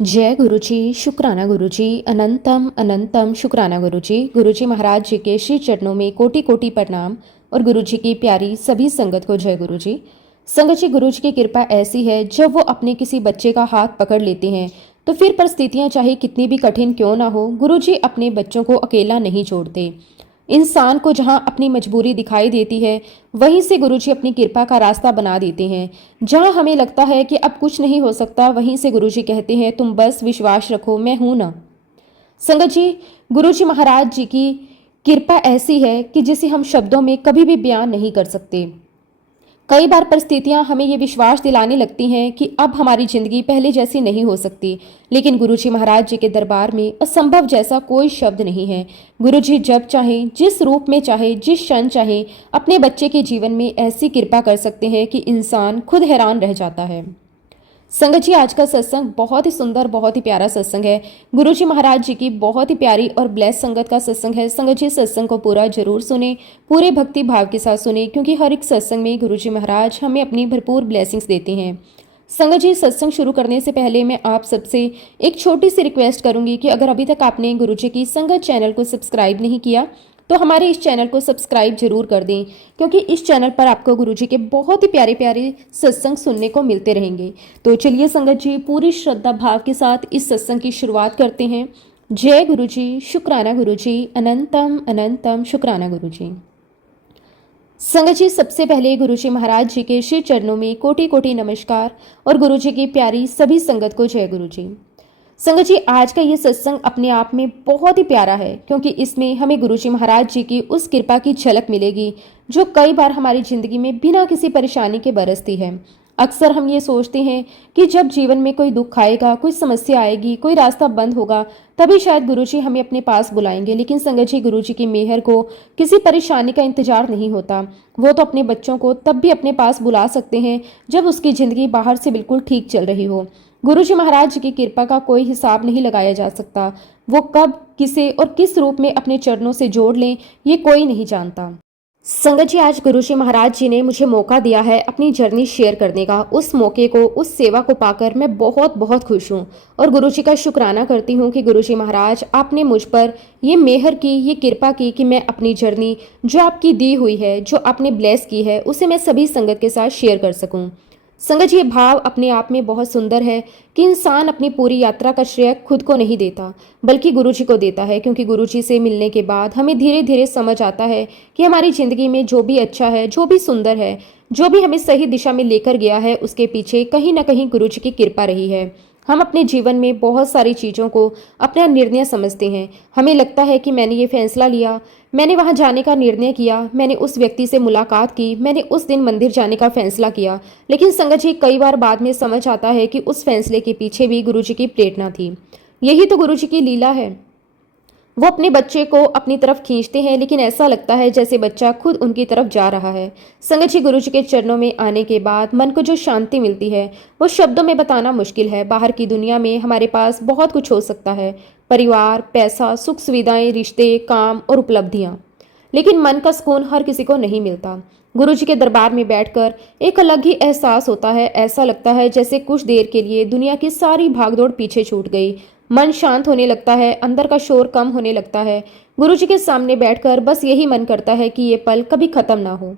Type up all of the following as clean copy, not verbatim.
जय गुरुजी, शुक्राना गुरुजी, अनंतम अनंतम शुक्राना गुरुजी। गुरुजी महाराज जी के श्री चरणों में कोटि कोटि प्रणाम और गुरुजी की प्यारी सभी संगत को जय गुरुजी। संगत जी, गुरुजी की कृपा ऐसी है, जब वो अपने किसी बच्चे का हाथ पकड़ लेते हैं तो फिर परिस्थितियां चाहे कितनी भी कठिन क्यों ना हो, गुरुजी अपने बच्चों को अकेला नहीं छोड़ते। इंसान को जहाँ अपनी मजबूरी दिखाई देती है, वहीं से गुरुजी अपनी कृपा का रास्ता बना देते हैं। जहाँ हमें लगता है कि अब कुछ नहीं हो सकता, वहीं से गुरुजी कहते हैं तुम बस विश्वास रखो, मैं हूं ना। संगत जी, गुरुजी महाराज जी की कृपा ऐसी है कि जिसे हम शब्दों में कभी भी बयान नहीं कर सकते। कई बार परिस्थितियां हमें ये विश्वास दिलाने लगती हैं कि अब हमारी जिंदगी पहले जैसी नहीं हो सकती, लेकिन गुरुजी महाराज जी के दरबार में असंभव जैसा कोई शब्द नहीं है। गुरुजी जब चाहें, जिस रूप में चाहे, जिस क्षण चाहे, अपने बच्चे के जीवन में ऐसी कृपा कर सकते हैं कि इंसान खुद हैरान रह जाता है। संगत जी, आज का सत्संग बहुत ही सुंदर, बहुत ही प्यारा सत्संग है। गुरुजी महाराज जी की बहुत ही प्यारी और ब्लेस संगत का सत्संग है। संगत जी, सत्संग को पूरा जरूर सुने, पूरे भक्ति भाव के साथ सुने, क्योंकि हर एक सत्संग में गुरुजी महाराज हमें अपनी भरपूर ब्लेसिंग्स देते हैं। संगत जी, सत्संग शुरू करने से पहले मैं आप सबसे एक छोटी सी रिक्वेस्ट करूंगी कि अगर अभी तक आपने गुरुजी की संगत चैनल को सब्सक्राइब नहीं किया तो हमारे इस चैनल को सब्सक्राइब जरूर कर दें, क्योंकि इस चैनल पर आपको गुरुजी के बहुत ही प्यारे प्यारे सत्संग सुनने को मिलते रहेंगे। तो चलिए संगत जी, पूरी श्रद्धा भाव के साथ इस सत्संग की शुरुआत करते हैं। जय गुरुजी, शुक्राना गुरुजी, अनंतम अनंतम शुक्राना गुरुजी। संगत जी, सबसे पहले गुरुजी महाराज जी के श्री चरणों में कोटि कोटि नमस्कार और गुरुजी की प्यारी सभी संगत को जय गुरुजी। संगत जी, आज का ये सत्संग अपने आप में बहुत ही प्यारा है, क्योंकि इसमें हमें गुरुजी महाराज जी की उस कृपा की झलक मिलेगी जो कई बार हमारी जिंदगी में बिना किसी परेशानी के बरसती है। अक्सर हम ये सोचते हैं कि जब जीवन में कोई दुख आएगा, कोई समस्या आएगी, कोई रास्ता बंद होगा, तभी शायद गुरुजी हमें अपने पास बुलाएंगे। लेकिन संगत जी, गुरुजी की मेहर को किसी परेशानी का इंतजार नहीं होता। वो तो अपने बच्चों को तब भी अपने पास बुला सकते हैं जब उसकी जिंदगी बाहर से बिल्कुल ठीक चल रही हो। गुरुजी महाराज जी की कृपा का कोई हिसाब नहीं लगाया जा सकता। वो कब, किसे और किस रूप में अपने चरणों से जोड़ लें, ये कोई नहीं जानता। संगत जी, आज गुरुजी महाराज जी ने मुझे मौका दिया है अपनी जर्नी शेयर करने का। उस मौके को, उस सेवा को पाकर मैं बहुत बहुत खुश हूँ और गुरुजी का शुक्राना करती हूँ कि गुरुजी महाराज, आपने मुझ पर ये मेहर की, ये कृपा की कि मैं अपनी जर्नी जो आपकी दी हुई है, जो आपने ब्लेस की है, उसे मैं सभी संगत के साथ शेयर कर सकूँ। संगत जी, ये भाव अपने आप में बहुत सुंदर है कि इंसान अपनी पूरी यात्रा का श्रेय खुद को नहीं देता, बल्कि गुरुजी को देता है। क्योंकि गुरुजी से मिलने के बाद हमें धीरे धीरे समझ आता है कि हमारी जिंदगी में जो भी अच्छा है, जो भी सुंदर है, जो भी हमें सही दिशा में लेकर गया है, उसके पीछे कहीं ना कहीं गुरुजी की कृपा रही है। हम अपने जीवन में बहुत सारी चीज़ों को अपना निर्णय समझते हैं। हमें लगता है कि मैंने ये फैसला लिया, मैंने वहाँ जाने का निर्णय किया, मैंने उस व्यक्ति से मुलाकात की, मैंने उस दिन मंदिर जाने का फैसला किया। लेकिन संगत जी, कई बार बाद में समझ आता है कि उस फैसले के पीछे भी गुरुजी की प्रेरणा थी। यही तो गुरुजी की लीला है। वो अपने बच्चे को अपनी तरफ खींचते हैं, लेकिन ऐसा लगता है जैसे बच्चा खुद उनकी तरफ जा रहा है। संगत जी, गुरुजी के चरणों में आने के बाद मन को जो शांति मिलती है, वो शब्दों में बताना मुश्किल है। बाहर की दुनिया में हमारे पास बहुत कुछ हो सकता है, परिवार, पैसा, सुख सुविधाएं, रिश्ते, काम और उपलब्धियां, लेकिन मन का सुकून हर किसी को नहीं मिलता। गुरुजी के दरबार में बैठकर एक अलग ही एहसास होता है। ऐसा लगता है जैसे कुछ देर के लिए दुनिया की सारी भागदौड़ पीछे छूट गई। मन शांत होने लगता है, अंदर का शोर कम होने लगता है। गुरुजी के सामने बैठकर बस यही मन करता है कि ये पल कभी खत्म ना हो।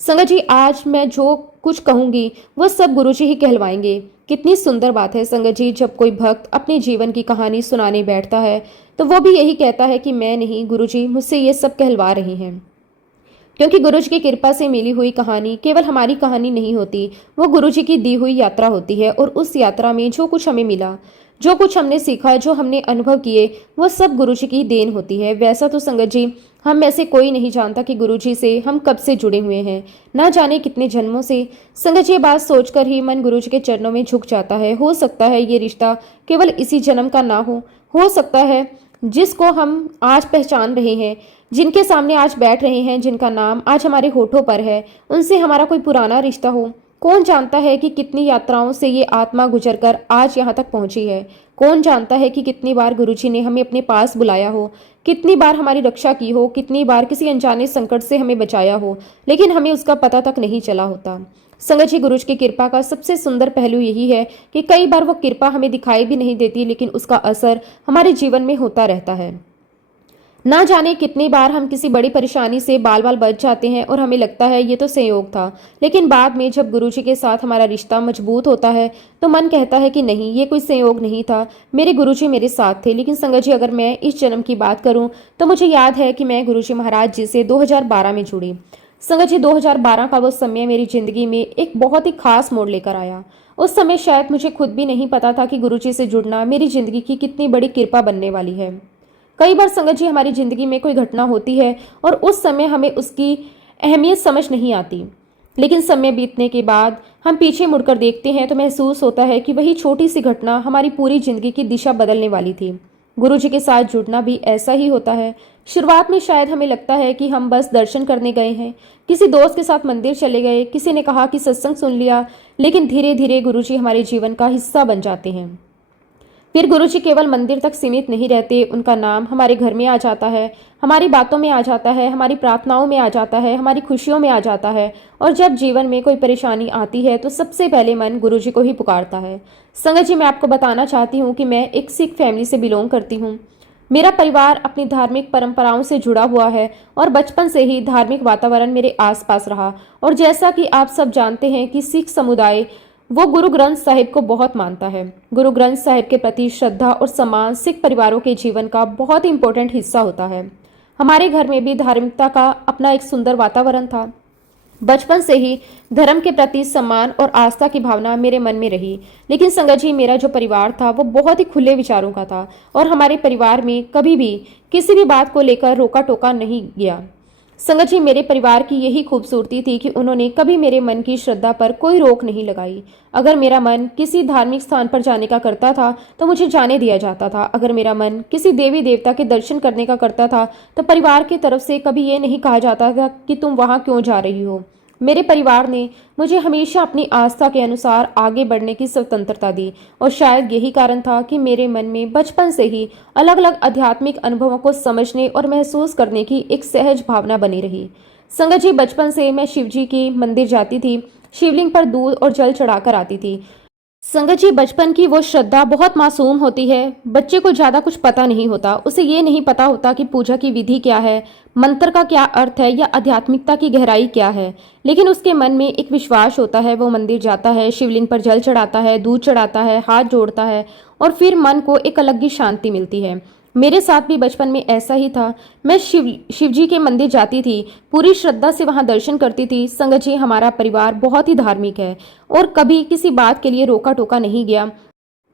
संगत जी, आज मैं जो कुछ कहूंगी वो सब गुरुजी ही कहलवाएंगे। कितनी सुंदर बात है संगत जी, जब कोई भक्त अपने जीवन की कहानी सुनाने बैठता है तो वो भी यही कहता है कि मैं नहीं, गुरुजी मुझसे ये सब कहलवा रहे हैं। क्योंकि गुरुजी की कृपा से मिली हुई कहानी केवल हमारी कहानी नहीं होती, वो गुरुजी की दी हुई यात्रा होती है। और उस यात्रा में जो कुछ हमें मिला, जो कुछ हमने सीखा, जो हमने अनुभव किए, वो सब गुरुजी की देन होती है। वैसा तो संगत जी, हम में से कोई नहीं जानता कि गुरुजी से हम कब से जुड़े हुए हैं, ना जाने कितने जन्मों से। संगत जी, ये बात सोचकर ही मन गुरुजी के चरणों में झुक जाता है। हो सकता है ये रिश्ता केवल इसी जन्म का ना हो सकता है जिसको हम आज पहचान रहे हैं, जिनके सामने आज बैठ रहे हैं, जिनका नाम आज हमारे होठों पर है, उनसे हमारा कोई पुराना रिश्ता हो। कौन जानता है कि कितनी यात्राओं से ये आत्मा गुजरकर आज यहाँ तक पहुंची है। कौन जानता है कि कितनी बार गुरुजी ने हमें अपने पास बुलाया हो, कितनी बार हमारी रक्षा की हो, कितनी बार किसी अनजाने संकट से हमें बचाया हो, लेकिन हमें उसका पता तक नहीं चला होता। संगत जी, गुरु जी की कृपा का सबसे सुंदर पहलू यही है कि कई बार वो कृपा हमें दिखाई भी नहीं देती, लेकिन उसका असर हमारे जीवन में होता रहता है। ना जाने कितनी बार हम किसी बड़ी परेशानी से बाल बाल बच जाते हैं और हमें लगता है ये तो संयोग था, लेकिन बाद में जब गुरुजी के साथ हमारा रिश्ता मजबूत होता है तो मन कहता है कि नहीं, ये कोई संयोग नहीं था, मेरे गुरुजी मेरे साथ थे। लेकिन संगत जी, अगर मैं इस जन्म की बात करूं तो मुझे याद है कि मैं गुरुजी महाराज जी से 2012 में जुड़ी। संगत जी, 2012 का वो समय मेरी जिंदगी में एक बहुत ही खास मोड़ लेकर आया। उस समय शायद मुझे खुद भी नहीं पता था कि गुरुजी से जुड़ना मेरी जिंदगी की कितनी बड़ी कृपा बनने वाली है। कई बार संगत जी, हमारी जिंदगी में कोई घटना होती है और उस समय हमें उसकी अहमियत समझ नहीं आती, लेकिन समय बीतने के बाद हम पीछे मुड़कर देखते हैं तो महसूस होता है कि वही छोटी सी घटना हमारी पूरी जिंदगी की दिशा बदलने वाली थी। गुरु जी के साथ जुड़ना भी ऐसा ही होता है। शुरुआत में शायद हमें लगता है कि हम बस दर्शन करने गए हैं, किसी दोस्त के साथ मंदिर चले गए, किसी ने कहा कि सत्संग सुन लिया, लेकिन धीरे धीरे गुरु जी हमारे जीवन का हिस्सा बन जाते हैं। फिर गुरुजी केवल मंदिर तक सीमित नहीं रहते, उनका नाम हमारे घर में आ जाता है, हमारी बातों में आ जाता है, हमारी प्रार्थनाओं में आ जाता है, हमारी खुशियों में आ जाता है। और जब जीवन में कोई परेशानी आती है तो सबसे पहले मन गुरुजी को ही पुकारता है। संगत जी, मैं आपको बताना चाहती हूँ कि मैं एक सिख फैमिली से बिलोंग करती हूँ। मेरा परिवार अपनी धार्मिक परंपराओं से जुड़ा हुआ है और बचपन से ही धार्मिक वातावरण मेरे आसपास रहा। और जैसा कि आप सब जानते हैं कि सिख समुदाय वो गुरु ग्रंथ साहिब को बहुत मानता है। गुरु ग्रंथ साहिब के प्रति श्रद्धा और सम्मान सिख परिवारों के जीवन का बहुत ही इंपॉर्टेंट हिस्सा होता है। हमारे घर में भी धार्मिकता का अपना एक सुंदर वातावरण था। बचपन से ही धर्म के प्रति सम्मान और आस्था की भावना मेरे मन में रही। लेकिन संगत जी, मेरा जो परिवार था वो बहुत ही खुले विचारों का था और हमारे परिवार में कभी भी किसी भी बात को लेकर रोका टोका नहीं गया। संगत जी, मेरे परिवार की यही खूबसूरती थी कि उन्होंने कभी मेरे मन की श्रद्धा पर कोई रोक नहीं लगाई। अगर मेरा मन किसी धार्मिक स्थान पर जाने का करता था तो मुझे जाने दिया जाता था। अगर मेरा मन किसी देवी देवता के दर्शन करने का करता था तो परिवार की तरफ से कभी ये नहीं कहा जाता था कि तुम वहां क्यों जा रही हो। मेरे परिवार ने मुझे हमेशा अपनी आस्था के अनुसार आगे बढ़ने की स्वतंत्रता दी और शायद यही कारण था कि मेरे मन में बचपन से ही अलग अलग आध्यात्मिक अनुभवों को समझने और महसूस करने की एक सहज भावना बनी रही। संगत जी, बचपन से मैं शिव जी की मंदिर जाती थी, शिवलिंग पर दूध और जल चढ़ाकर आती थी। संगत जी, बचपन की वो श्रद्धा बहुत मासूम होती है। बच्चे को ज्यादा कुछ पता नहीं होता, उसे ये नहीं पता होता कि पूजा की विधि क्या है, मंत्र का क्या अर्थ है या आध्यात्मिकता की गहराई क्या है। लेकिन उसके मन में एक विश्वास होता है। वो मंदिर जाता है, शिवलिंग पर जल चढ़ाता है, दूध चढ़ाता है, हाथ जोड़ता है और फिर मन को एक अलग ही शांति मिलती है। मेरे साथ भी बचपन में ऐसा ही था। मैं शिव जी के मंदिर जाती थी, पूरी श्रद्धा से वहां दर्शन करती थी। संगत जी, हमारा परिवार बहुत ही धार्मिक है और कभी किसी बात के लिए रोका टोका नहीं गया।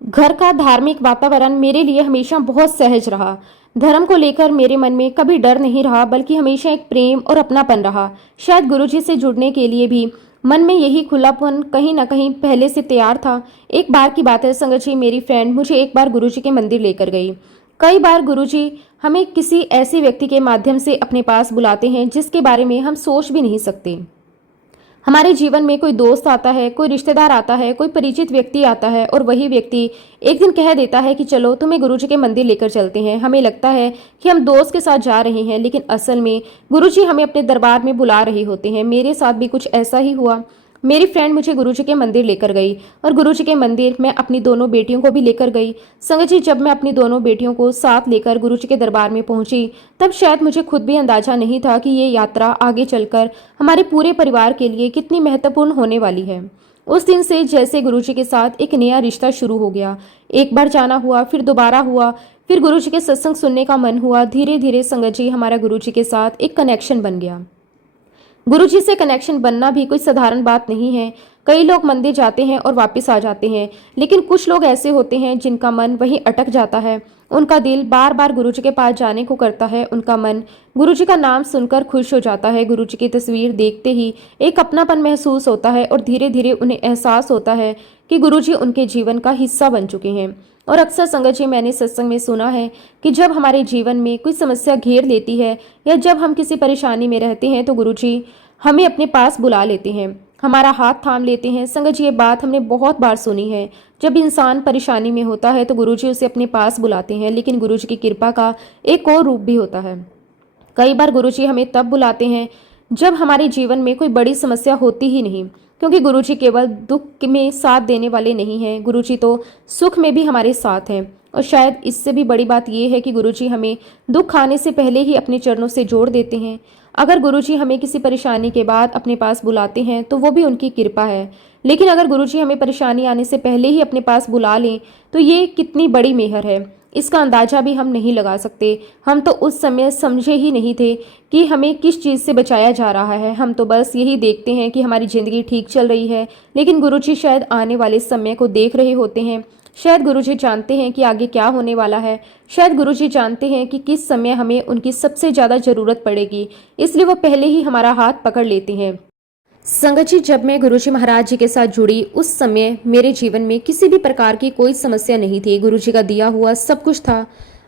घर का धार्मिक वातावरण मेरे लिए हमेशा बहुत सहज रहा। धर्म को लेकर मेरे मन में कभी डर नहीं रहा, बल्कि हमेशा एक प्रेम और अपनापन रहा। शायद गुरुजी से जुड़ने के लिए भी मन में यही खुलापन कहीं ना कहीं पहले से तैयार था। एक बार की बात है संगत जी, मेरी फ्रेंड मुझे एक बार गुरुजी के मंदिर लेकर गई। कई बार गुरुजी हमें किसी ऐसे व्यक्ति के माध्यम से अपने पास बुलाते हैं जिसके बारे में हम सोच भी नहीं सकते। हमारे जीवन में कोई दोस्त आता है, कोई रिश्तेदार आता है, कोई परिचित व्यक्ति आता है और वही व्यक्ति एक दिन कह देता है कि चलो तुम्हें गुरुजी के मंदिर लेकर चलते हैं। हमें लगता है कि हम दोस्त के साथ जा रहे हैं, लेकिन असल में गुरुजी हमें अपने दरबार में बुला रहे होते हैं। मेरे साथ भी कुछ ऐसा ही हुआ। मेरी फ्रेंड मुझे गुरुजी के मंदिर लेकर गई और गुरुजी के मंदिर मैं अपनी दोनों बेटियों को भी लेकर गई। संगत जी, जब मैं अपनी दोनों बेटियों को साथ लेकर गुरुजी के दरबार में पहुंची तब शायद मुझे खुद भी अंदाजा नहीं था कि ये यात्रा आगे चलकर हमारे पूरे परिवार के लिए कितनी महत्वपूर्ण होने वाली है। उस दिन से जैसे गुरुजी के साथ एक नया रिश्ता शुरू हो गया। एक बार जाना हुआ, फिर दोबारा हुआ, फिर गुरुजी के सत्संग सुनने का मन हुआ। धीरे धीरे संगत जी, हमारा गुरुजी के साथ एक कनेक्शन बन गया। गुरुजी से कनेक्शन बनना भी कोई साधारण बात नहीं है। कई लोग मंदिर जाते हैं और वापस आ जाते हैं, लेकिन कुछ लोग ऐसे होते हैं जिनका मन वहीं अटक जाता है। उनका दिल बार बार गुरुजी के पास जाने को करता है। उनका मन गुरुजी का नाम सुनकर खुश हो जाता है। गुरुजी की तस्वीर देखते ही एक अपनापन महसूस होता है और धीरे धीरे उन्हें एहसास होता है कि गुरुजी उनके जीवन का हिस्सा बन चुके हैं। और अक्सर संगत जी, मैंने सत्संग में सुना है कि जब हमारे जीवन में कोई समस्या घेर लेती है या जब हम किसी परेशानी में रहते हैं तो गुरुजी हमें अपने पास बुला लेते हैं, हमारा हाथ थाम लेते हैं। संगत जी, ये बात हमने बहुत बार सुनी है। जब इंसान परेशानी में होता है तो गुरुजी उसे अपने पास बुलाते हैं, लेकिन गुरुजी की कृपा का एक और रूप भी होता है। कई बार गुरुजी हमें तब बुलाते हैं जब हमारे जीवन में कोई बड़ी समस्या होती ही नहीं, क्योंकि गुरुजी केवल दुख में साथ देने वाले नहीं हैं, गुरुजी तो सुख में भी हमारे साथ हैं। और शायद इससे भी बड़ी बात यह है कि गुरुजी हमें दुख आने से पहले ही अपने चरणों से जोड़ देते हैं। अगर गुरुजी हमें किसी परेशानी के बाद अपने पास बुलाते हैं तो वो भी उनकी कृपा है, लेकिन अगर गुरुजी हमें परेशानी आने से पहले ही अपने पास बुला लें तो ये कितनी बड़ी मेहर है, इसका अंदाजा भी हम नहीं लगा सकते। हम तो उस समय समझे ही नहीं थे कि हमें किस चीज़ से बचाया जा रहा है। हम तो बस यही देखते हैं कि हमारी ज़िंदगी ठीक चल रही है, लेकिन गुरुजी शायद आने वाले समय को देख रहे होते हैं। शायद गुरुजी जानते हैं कि आगे क्या होने वाला है। शायद गुरुजी जानते हैं कि किस समय हमें उनकी सबसे ज़्यादा ज़रूरत पड़ेगी, इसलिए वो पहले ही हमारा हाथ पकड़ लेते हैं। संगत जी, जब मैं गुरुजी महाराज जी के साथ जुड़ी उस समय मेरे जीवन में किसी भी प्रकार की कोई समस्या नहीं थी। गुरुजी का दिया हुआ सब कुछ था।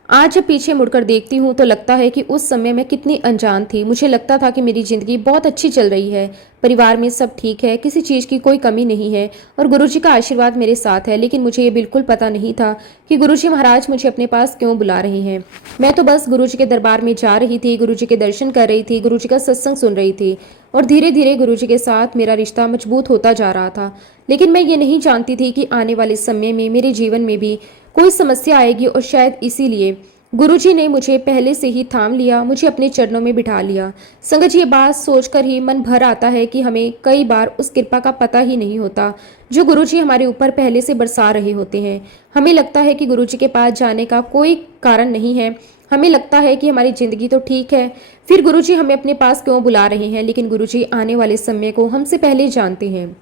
आज जब पीछे मुड़कर देखती हूँ तो लगता है कि उस समय मैं कितनी अनजान थी। मुझे लगता था कि मेरी ज़िंदगी बहुत अच्छी चल रही है, परिवार में सब ठीक है, किसी चीज़ की कोई कमी नहीं है और गुरुजी का आशीर्वाद मेरे साथ है। लेकिन मुझे ये बिल्कुल पता नहीं था कि गुरुजी महाराज मुझे अपने पास क्यों बुला रहे हैं। मैं तो बस गुरुजी के दरबार में जा रही थी, गुरुजी के दर्शन कर रही थी, गुरुजी का सत्संग सुन रही थी और धीरे धीरे गुरुजी के साथ मेरा रिश्ता मजबूत होता जा रहा था। लेकिन मैं ये नहीं जानती थी कि आने वाले समय में मेरे जीवन में भी कोई समस्या आएगी और शायद इसीलिए गुरुजी ने मुझे पहले से ही थाम लिया, मुझे अपने चरणों में बिठा लिया। संगत जी, ये बात सोचकर ही मन भर आता है कि हमें कई बार उस कृपा का पता ही नहीं होता जो गुरुजी हमारे ऊपर पहले से बरसा रहे होते हैं। हमें लगता है कि गुरुजी के पास जाने का कोई कारण नहीं है, हमें लगता है कि हमारी ज़िंदगी तो ठीक है, फिर गुरुजी हमें अपने पास क्यों बुला रहे हैं। लेकिन गुरुजी आने वाले समय को हमसे पहले जानते हैं।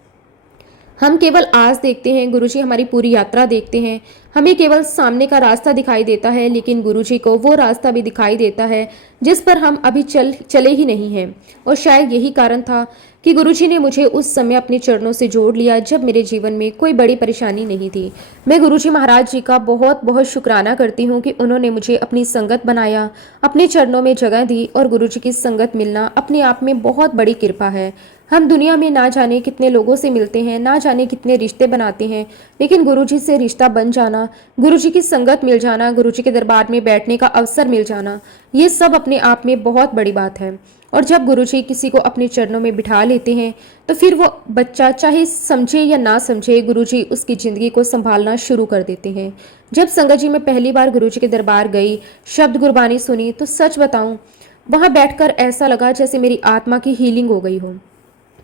हम केवल आज देखते हैं, गुरुजी हमारी पूरी यात्रा देखते हैं। हमें केवल सामने का रास्ता दिखाई देता है, लेकिन गुरुजी को वो रास्ता भी दिखाई देता है जिस पर हम अभी चले ही नहीं हैं। और शायद यही कारण था कि गुरुजी ने मुझे उस समय अपने चरणों से जोड़ लिया जब मेरे जीवन में कोई बड़ी परेशानी नहीं थी। मैं गुरुजी महाराज जी का बहुत बहुत शुक्राना करती हूँ कि उन्होंने मुझे अपनी संगत बनाया, अपने चरणों में जगह दी और गुरुजी की संगत मिलना अपने आप में बहुत बड़ी कृपा है। हम दुनिया में ना जाने कितने लोगों से मिलते हैं, ना जाने कितने रिश्ते बनाते हैं, लेकिन गुरुजी से रिश्ता बन जाना, गुरुजी की संगत मिल जाना, गुरुजी के दरबार में बैठने का अवसर मिल जाना, ये सब अपने आप में बहुत बड़ी बात है। और जब गुरुजी किसी को अपने चरणों में बिठा लेते हैं तो फिर वो बच्चा चाहे समझे या ना समझे, गुरुजी उसकी ज़िंदगी को संभालना शुरू कर देते हैं। जब संगत जी मैं पहली बार गुरुजी के दरबार गई, शब्द गुरबानी सुनी, तो सच बताऊं वहां बैठकर ऐसा लगा जैसे मेरी आत्मा की हीलिंग हो गई हो।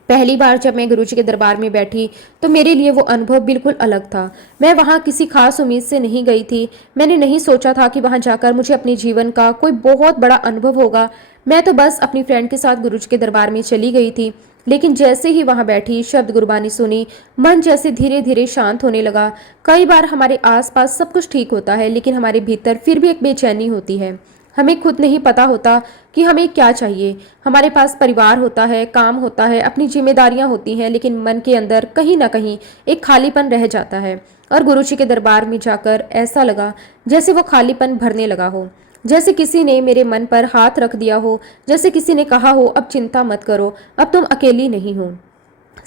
पहली बार जब मैं गुरुजी के दरबार में बैठी तो मेरे लिए वो अनुभव बिल्कुल अलग था। मैं वहाँ किसी खास उम्मीद से नहीं गई थी। मैंने नहीं सोचा था कि वहाँ जाकर मुझे अपने जीवन का कोई बहुत बड़ा अनुभव होगा। मैं तो बस अपनी फ्रेंड के साथ गुरुजी के दरबार में चली गई थी। लेकिन जैसे ही वहाँ बैठी, शब्द गुरबानी सुनी, मन जैसे धीरे धीरे शांत होने लगा। कई बार हमारे आसपास सब कुछ ठीक होता है, लेकिन हमारे भीतर फिर भी एक बेचैनी होती है। हमें खुद नहीं पता होता कि हमें क्या चाहिए। हमारे पास परिवार होता है, काम होता है, अपनी जिम्मेदारियां होती हैं, लेकिन मन के अंदर कहीं ना कहीं एक खालीपन रह जाता है। और गुरुजी के दरबार में जाकर ऐसा लगा जैसे वो खालीपन भरने लगा हो, जैसे किसी ने मेरे मन पर हाथ रख दिया हो, जैसे किसी ने कहा हो अब चिंता मत करो, अब तुम अकेली नहीं हो।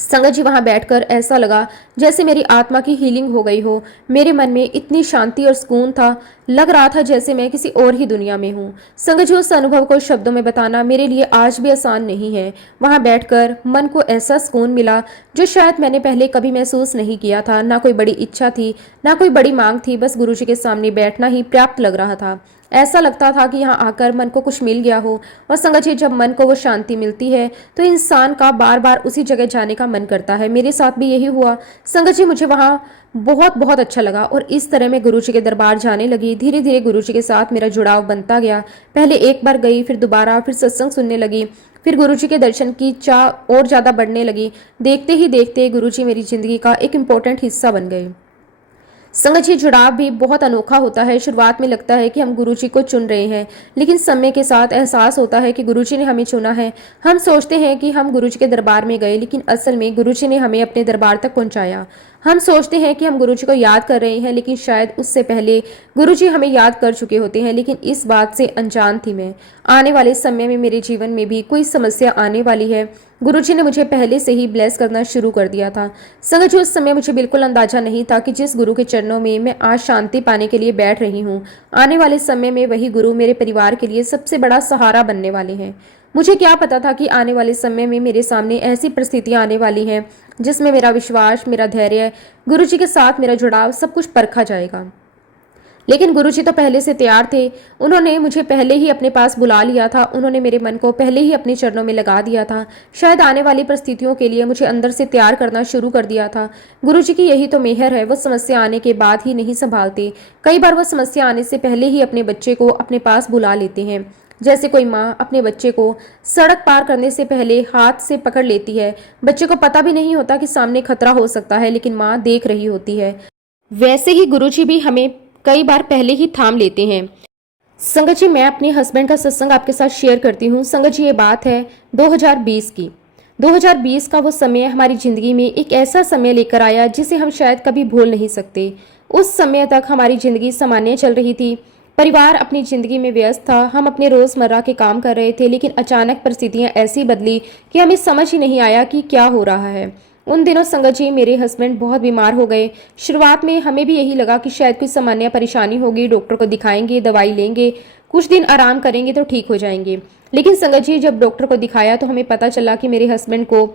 संगत जी, वहां बैठकर ऐसा लगा जैसे मेरी आत्मा की हीलिंग हो गई हो। मेरे मन में इतनी शांति और सुकून था, लग रहा था जैसे मैं किसी और ही दुनिया में हूँ। संगत जी, उस अनुभव को शब्दों में बताना मेरे लिए आज भी आसान नहीं है। वहां बैठकर मन को ऐसा सुकून मिला जो शायद मैंने पहले कभी महसूस नहीं किया था। ना कोई बड़ी इच्छा थी, ना कोई बड़ी मांग थी, बस गुरुजी के सामने बैठना ही पर्याप्त लग रहा था। ऐसा लगता था कि यहाँ आकर मन को कुछ मिल गया हो। और संगत जी, जब मन को वो शांति मिलती है तो इंसान का बार बार उसी जगह जाने का मन करता है। मेरे साथ भी यही हुआ। संगत जी, मुझे वहाँ बहुत बहुत अच्छा लगा और इस तरह मैं गुरुजी के दरबार जाने लगी। धीरे धीरे गुरुजी के साथ मेरा जुड़ाव बनता गया। पहले एक बार गई, फिर दोबारा, फिर सत्संग सुनने लगी, फिर गुरुजी के दर्शन की चाह और ज़्यादा बढ़ने लगी। देखते ही देखते गुरुजी मेरी जिंदगी का एक इम्पोर्टेंट हिस्सा बन गए। संगत जी, जुड़ाव भी बहुत अनोखा होता है। शुरुआत में लगता है कि हम गुरुजी को चुन रहे हैं, लेकिन समय के साथ एहसास होता है कि गुरुजी ने हमें चुना है। हम सोचते हैं कि हम गुरुजी के दरबार में गए, लेकिन असल में गुरुजी ने हमें अपने दरबार तक पहुंचाया। हम सोचते हैं कि हम गुरुजी को याद कर रहे हैं, लेकिन शायद उससे पहले गुरुजी हमें याद कर चुके होते हैं। लेकिन इस बात से अनजान थी मैं, आने वाले समय में मेरे जीवन में भी कोई समस्या आने वाली है। गुरुजी ने मुझे पहले से ही ब्लेस करना शुरू कर दिया था। संगत जी, उस समय मुझे बिल्कुल अंदाजा नहीं था कि जिस गुरु के चरणों में मैं आज शांति पाने के लिए बैठ रही हूँ, आने वाले समय में वही गुरु मेरे परिवार के लिए सबसे बड़ा सहारा बनने वाले हैं। मुझे क्या पता था कि आने वाले समय में मेरे सामने ऐसी परिस्थितियां आने वाली हैं जिसमें मेरा विश्वास, मेरा धैर्य, गुरुजी के साथ मेरा जुड़ाव सब कुछ परखा जाएगा। लेकिन गुरुजी तो पहले से तैयार थे। उन्होंने मुझे पहले ही अपने पास बुला लिया था। उन्होंने मेरे मन को पहले ही अपने चरणों में लगा दिया था। शायद आने वाली परिस्थितियों के लिए मुझे अंदर से तैयार करना शुरू कर दिया था। गुरुजी की यही तो मेहर है, वो समस्या आने के बाद ही नहीं संभालते। कई बार वो समस्या आने से पहले ही अपने बच्चे को अपने पास बुला लेते हैं। जैसे कोई माँ अपने बच्चे को सड़क पार करने से पहले हाथ से पकड़ लेती है। बच्चे को पता भी नहीं होता कि सामने खतरा हो सकता है, लेकिन माँ देख रही होती है। वैसे ही गुरुजी भी हमें कई बार पहले ही थाम लेते हैं। संगत जी, मैं अपने हस्बैंड का सत्संग आपके साथ शेयर करती हूँ। संगत जी, ये बात है 2020 की। 2020 का वो समय हमारी ज़िंदगी में एक ऐसा समय लेकर आया जिसे हम शायद कभी भूल नहीं सकते। उस समय तक हमारी ज़िंदगी सामान्य चल रही थी। परिवार अपनी ज़िंदगी में व्यस्त था, हम अपने रोज़मर्रा के काम कर रहे थे, लेकिन अचानक परिस्थितियाँ ऐसी बदली कि हमें समझ ही नहीं आया कि क्या हो रहा है। उन दिनों संगत जी, मेरे हस्बैंड बहुत बीमार हो गए। शुरुआत में हमें भी यही लगा कि शायद कोई सामान्य परेशानी होगी, डॉक्टर को दिखाएंगे, दवाई लेंगे, कुछ दिन आराम करेंगे तो ठीक हो जाएंगे। लेकिन संगत जी, जब डॉक्टर को दिखाया तो हमें पता चला कि मेरे हस्बैंड को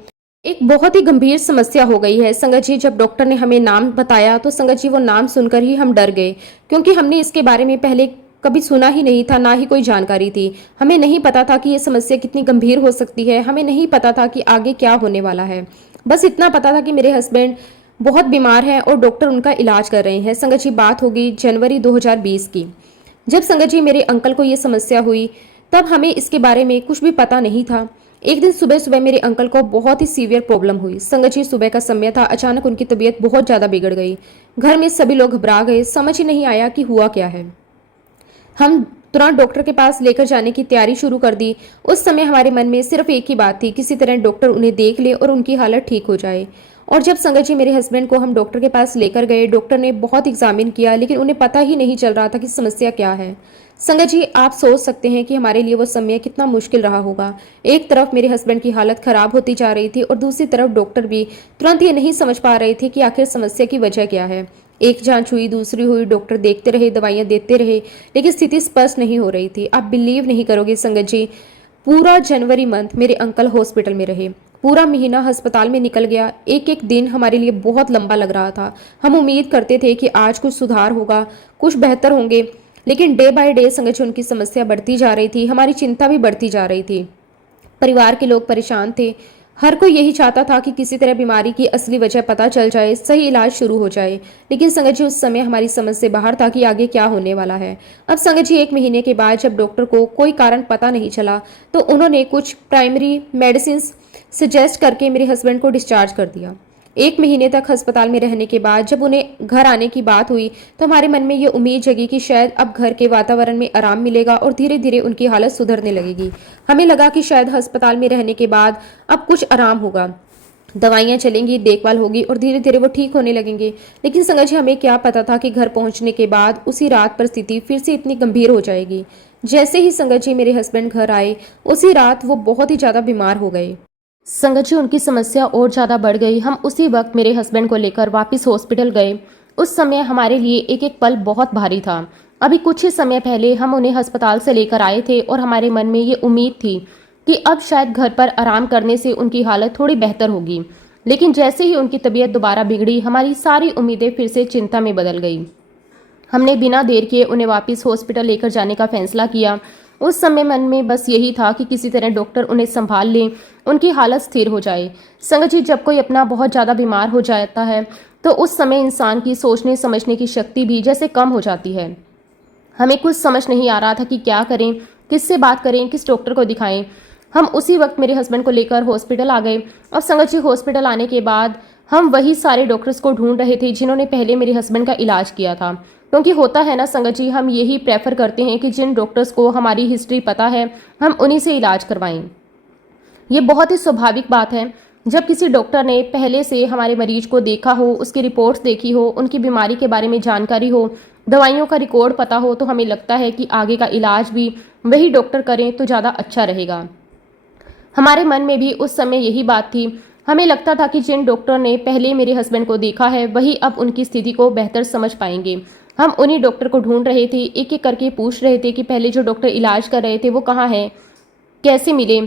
एक बहुत ही गंभीर समस्या हो गई है। संगत जी, जब डॉक्टर ने हमें नाम बताया तो संगत जी, वो नाम सुनकर ही हम डर गए, क्योंकि हमने इसके बारे में पहले कभी सुना ही नहीं था, ना ही कोई जानकारी थी। हमें नहीं पता था कि ये समस्या कितनी गंभीर हो सकती है। हमें नहीं पता था कि आगे क्या होने वाला है। बस इतना पता था कि मेरे हस्बैंड बहुत बीमार हैं और डॉक्टर उनका इलाज कर रहे हैं। संगत जी, बात होगी जनवरी 2020 की। जब संगत जी, मेरे अंकल को ये समस्या हुई तब हमें इसके बारे में कुछ भी पता नहीं था। एक दिन सुबह सुबह मेरे अंकल को बहुत ही सीवियर प्रॉब्लम हुई। संगत जी, सुबह का समय था, अचानक उनकी तबीयत बहुत ज़्यादा बिगड़ गई। घर में सभी लोग घबरा गए, समझ ही नहीं आया कि हुआ क्या है। हम तुरंत डॉक्टर के पास लेकर जाने की तैयारी शुरू कर दी। उस समय हमारे मन में सिर्फ एक ही बात थी, किसी तरह डॉक्टर उन्हें देख ले और उनकी हालत ठीक हो जाए। और जब संगत जी, मेरे हस्बैंड को हम डॉक्टर के पास लेकर गए, डॉक्टर ने बहुत एग्जामिन किया, लेकिन उन्हें पता ही नहीं चल रहा था कि समस्या क्या है। संगत जी, आप सोच सकते हैं कि हमारे लिए वो समय कितना मुश्किल रहा होगा। एक तरफ मेरे हस्बैंड की हालत खराब होती जा रही थी और दूसरी तरफ डॉक्टर भी तुरंत ये नहीं समझ पा रहे थे कि आखिर समस्या की वजह क्या है। एक जांच हुई, दूसरी हुई, डॉक्टर देखते रहे, दवाइयां देते रहे, लेकिन स्थिति स्पष्ट नहीं हो रही थी। आप बिलीव नहीं करोगे संगत जी, पूरा जनवरी मंथ मेरे अंकल हॉस्पिटल में रहे। पूरा महीना अस्पताल में निकल गया। एक एक दिन हमारे लिए बहुत लंबा लग रहा था। हम उम्मीद करते थे कि आज कुछ सुधार होगा, कुछ बेहतर होंगे, लेकिन डे बाय डे संगत जी, उनकी समस्या बढ़ती जा रही थी। हमारी चिंता भी बढ़ती जा रही थी। परिवार के लोग परेशान थे। हर कोई यही चाहता था कि किसी तरह बीमारी की असली वजह पता चल जाए, सही इलाज शुरू हो जाए। लेकिन संगत जी, उस समय हमारी समझ से बाहर था कि आगे क्या होने वाला है। अब संगत जी, एक महीने के बाद जब डॉक्टर को कोई कारण पता नहीं चला तो उन्होंने कुछ प्राइमरी मेडिसिन सजेस्ट करके मेरे हस्बैंड को डिस्चार्ज कर दिया। एक महीने तक अस्पताल में रहने के बाद जब उन्हें घर आने की बात हुई तो हमारे मन में ये उम्मीद जगी कि शायद अब घर के वातावरण में आराम मिलेगा और धीरे धीरे उनकी हालत सुधरने लगेगी। हमें लगा कि शायद अस्पताल में रहने के बाद अब कुछ आराम होगा, दवाइयाँ चलेंगी, देखभाल होगी और धीरे धीरे वो ठीक होने लगेंगे। लेकिन संगत जी, हमें क्या पता था कि घर पहुंचने के बाद उसी रात परिस्थिति फिर से इतनी गंभीर हो जाएगी। जैसे ही संगत जी मेरे हस्बैंड घर आए, उसी रात वो बहुत ही ज़्यादा बीमार हो गए। संगत जी, उनकी समस्या और ज़्यादा बढ़ गई। हम उसी वक्त मेरे हस्बैंड को लेकर वापस हॉस्पिटल गए। उस समय हमारे लिए एक एक पल बहुत भारी था। अभी कुछ ही समय पहले हम उन्हें अस्पताल से लेकर आए थे और हमारे मन में ये उम्मीद थी कि अब शायद घर पर आराम करने से उनकी हालत थोड़ी बेहतर होगी। लेकिन जैसे ही उनकी तबीयत दोबारा बिगड़ी, हमारी सारी उम्मीदें फिर से चिंता में बदल गई। हमने बिना देर किए उन्हें वापस हॉस्पिटल लेकर जाने का फैसला किया। उस समय मन में बस यही था कि किसी तरह डॉक्टर उन्हें संभाल लें, उनकी हालत स्थिर हो जाए। संगत जी, जब कोई अपना बहुत ज़्यादा बीमार हो जाता है तो उस समय इंसान की सोचने समझने की शक्ति भी जैसे कम हो जाती है। हमें कुछ समझ नहीं आ रहा था कि क्या करें, किससे बात करें, किस डॉक्टर को दिखाएं। हम उसी वक्त मेरे हस्बैंड को लेकर हॉस्पिटल आ गए। और संगत जी, हॉस्पिटल आने के बाद हम वही सारे डॉक्टर्स को ढूंढ रहे थे जिन्होंने पहले मेरे हस्बैंड का इलाज किया था। क्योंकि होता है ना संगत जी, हम यही प्रेफर करते हैं कि जिन डॉक्टर्स को हमारी हिस्ट्री पता है हम उन्हीं से इलाज करवाएं। ये बहुत ही स्वाभाविक बात है। जब किसी डॉक्टर ने पहले से हमारे मरीज को देखा हो, उसकी रिपोर्ट्स देखी हो, उनकी बीमारी के बारे में जानकारी हो, दवाइयों का रिकॉर्ड पता हो, तो हमें लगता है कि आगे का इलाज भी वही डॉक्टर करें तो ज़्यादा अच्छा रहेगा। हमारे मन में भी उस समय यही बात थी। हमें लगता था कि जिन डॉक्टर ने पहले मेरे हस्बैंड को देखा है वही अब उनकी स्थिति को बेहतर समझ पाएंगे। हम उन्हीं डॉक्टर को ढूंढ रहे थे, एक एक करके पूछ रहे थे कि पहले जो डॉक्टर इलाज कर रहे थे वो कहाँ हैं। कैसे मिले।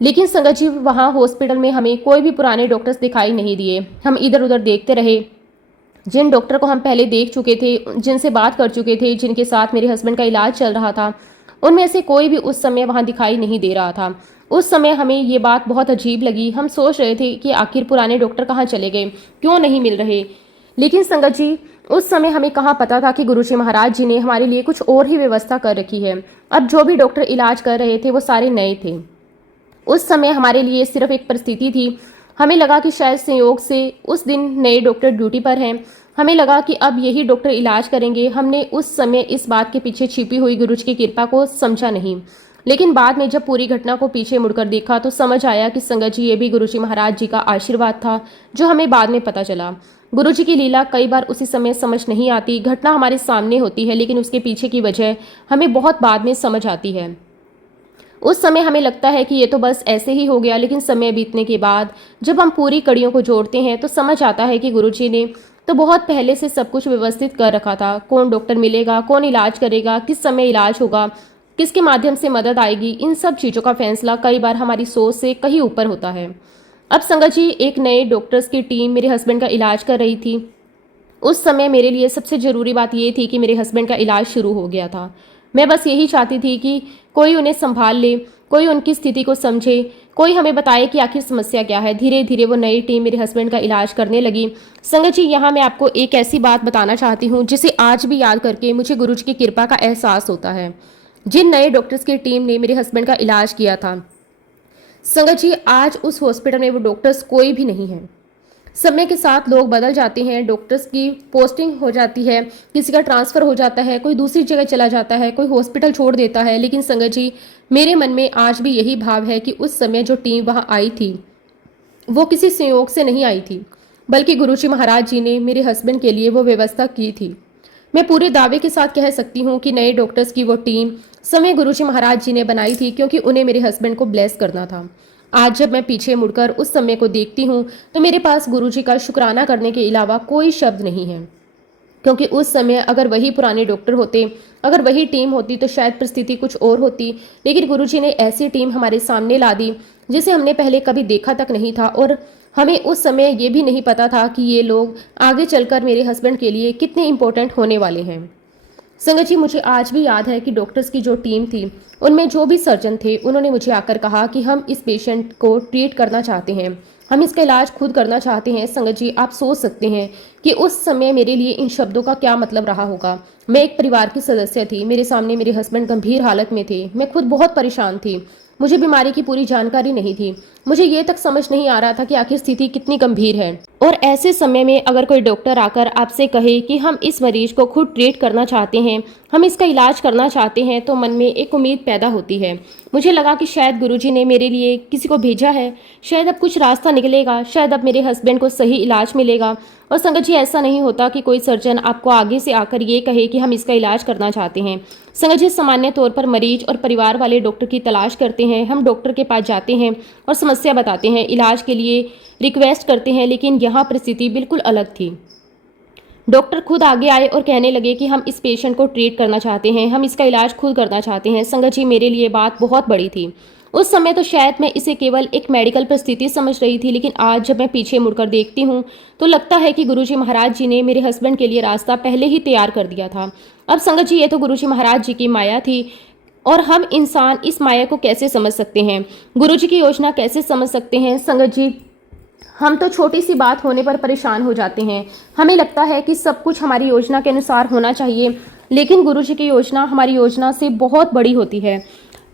लेकिन संगत जी वहाँ हॉस्पिटल में हमें कोई भी पुराने डॉक्टर्स दिखाई नहीं दिए। हम इधर उधर देखते रहे। जिन डॉक्टर को हम पहले देख चुके थे, जिनसे बात कर चुके थे, जिनके साथ मेरे हस्बैंड का इलाज चल रहा था, उनमें से कोई भी उस समय वहाँ दिखाई नहीं दे रहा था। उस समय हमें ये बात बहुत अजीब लगी। हम सोच रहे थे कि आखिर पुराने डॉक्टर कहाँ चले गए, क्यों नहीं मिल रहे। लेकिन संगत जी उस समय हमें कहाँ पता था कि गुरुजी महाराज जी ने हमारे लिए कुछ और ही व्यवस्था कर रखी है। अब जो भी डॉक्टर इलाज कर रहे थे वो सारे नए थे। उस समय हमारे लिए सिर्फ एक परिस्थिति थी। हमें लगा कि शायद संयोग से उस दिन नए डॉक्टर ड्यूटी पर हैं। हमें लगा कि अब यही डॉक्टर इलाज करेंगे। हमने उस समय इस बात के पीछे छिपी हुई गुरुजी की कृपा को समझा नहीं। लेकिन बाद में जब पूरी घटना को पीछे मुड़कर देखा तो समझ आया कि संगत जी ये भी गुरुजी महाराज जी का आशीर्वाद था, जो हमें बाद में पता चला। गुरुजी की लीला कई बार उसी समय समझ नहीं आती। घटना हमारे सामने होती है लेकिन उसके पीछे की वजह हमें बहुत बाद में समझ आती है। उस समय हमें लगता है कि ये तो बस ऐसे ही हो गया, लेकिन समय बीतने के बाद जब हम पूरी कड़ियों को जोड़ते हैं तो समझ आता है कि गुरुजी ने तो बहुत पहले से सब कुछ व्यवस्थित कर रखा था। कौन डॉक्टर मिलेगा, कौन इलाज करेगा, किस समय इलाज होगा, किसके माध्यम से मदद आएगी, इन सब चीज़ों का फैसला कई बार हमारी सोच से कहीं ऊपर होता है। अब संगत जी एक नए डॉक्टर्स की टीम मेरे हस्बैंड का इलाज कर रही थी। उस समय मेरे लिए सबसे ज़रूरी बात ये थी कि मेरे हस्बैंड का इलाज शुरू हो गया था। मैं बस यही चाहती थी कि कोई उन्हें संभाल ले, कोई उनकी स्थिति को समझे, कोई हमें बताए कि आखिर समस्या क्या है। धीरे धीरे वो नई टीम मेरे हस्बैंड का इलाज करने लगी। संगत जी यहाँ मैं आपको एक ऐसी बात बताना चाहती हूँ जिसे आज भी याद करके मुझे गुरुजी की कृपा का एहसास होता है। जिन नए डॉक्टर्स की टीम ने मेरे हस्बैंड का इलाज किया था, संगत जी आज उस हॉस्पिटल में वो डॉक्टर्स कोई भी नहीं है। समय के साथ लोग बदल जाते हैं, डॉक्टर्स की पोस्टिंग हो जाती है, किसी का ट्रांसफ़र हो जाता है, कोई दूसरी जगह चला जाता है, कोई हॉस्पिटल छोड़ देता है। लेकिन संगत जी मेरे मन में आज भी यही भाव है कि उस समय जो टीम वहाँ आई थी वो किसी संयोग से नहीं आई थी, बल्कि गुरुजी महाराज जी ने मेरे हस्बैंड के लिए वो व्यवस्था की थी। मैं पूरे दावे के साथ कह सकती हूँ कि नए डॉक्टर्स की वो टीम समय गुरुजी महाराज जी ने बनाई थी, क्योंकि उन्हें मेरे हस्बैंड को ब्लेस करना था। आज जब मैं पीछे मुड़कर उस समय को देखती हूँ तो मेरे पास गुरुजी का शुक्राना करने के अलावा कोई शब्द नहीं है। क्योंकि उस समय अगर वही पुराने डॉक्टर होते, अगर वही टीम होती तो शायद परिस्थिति कुछ और होती। लेकिन गुरुजी ने ऐसी टीम हमारे सामने ला दी जिसे हमने पहले कभी देखा तक नहीं था, और हमें उस समय ये भी नहीं पता था कि ये लोग आगे चलकर मेरे हस्बैंड के लिए कितने इम्पोर्टेंट होने वाले हैं। संगत जी मुझे आज भी याद है कि डॉक्टर्स की जो टीम थी उनमें जो भी सर्जन थे उन्होंने मुझे आकर कहा कि हम इस पेशेंट को ट्रीट करना चाहते हैं, हम इसका इलाज खुद करना चाहते हैं। संगत जी आप सोच सकते हैं कि उस समय मेरे लिए इन शब्दों का क्या मतलब रहा होगा। मैं एक परिवार की सदस्य थी, मेरे सामने मेरे हस्बैंड गंभीर हालत में थे, मैं खुद बहुत परेशान थी, मुझे बीमारी की पूरी जानकारी नहीं थी, मुझे ये तक समझ नहीं आ रहा था कि आखिर स्थिति कितनी गंभीर है। और ऐसे समय में अगर कोई डॉक्टर आकर आपसे कहे कि हम इस मरीज को खुद ट्रीट करना चाहते हैं, हम इसका इलाज करना चाहते हैं, तो मन में एक उम्मीद पैदा होती है। मुझे लगा कि शायद गुरुजी ने मेरे लिए किसी को भेजा है, शायद अब कुछ रास्ता निकलेगा, शायद अब मेरे हस्बैंड को सही इलाज मिलेगा। और संगत जी ऐसा नहीं होता कि कोई सर्जन आपको आगे से आकर ये कहे कि हम इसका इलाज करना चाहते हैं। संगत जी सामान्य तौर पर मरीज और परिवार वाले डॉक्टर की तलाश करते हैं, हम डॉक्टर के पास जाते हैं और समस्या बताते हैं, इलाज के लिए रिक्वेस्ट करते हैं। लेकिन यहाँ परिस्थिति बिल्कुल अलग थी। डॉक्टर खुद आगे आए और कहने लगे कि हम इस पेशेंट को ट्रीट करना चाहते हैं, हम इसका इलाज खुद करना चाहते हैं। संगत जी मेरे लिए बात बहुत बड़ी थी। उस समय तो शायद मैं इसे केवल एक मेडिकल परिस्थिति समझ रही थी, लेकिन आज जब मैं पीछे मुड़कर देखती हूँ तो लगता है कि गुरुजी महाराज जी ने मेरे हस्बैंड के लिए रास्ता पहले ही तैयार कर दिया था। अब संगत जी ये तो गुरुजी महाराज जी की माया थी, और हम इंसान इस माया को कैसे समझ सकते हैं, गुरुजी की योजना कैसे समझ सकते हैं। संगत जी हम तो छोटी सी बात होने पर परेशान हो जाते हैं, हमें लगता है कि सब कुछ हमारी योजना के अनुसार होना चाहिए, लेकिन गुरुजी की योजना हमारी योजना से बहुत बड़ी होती है।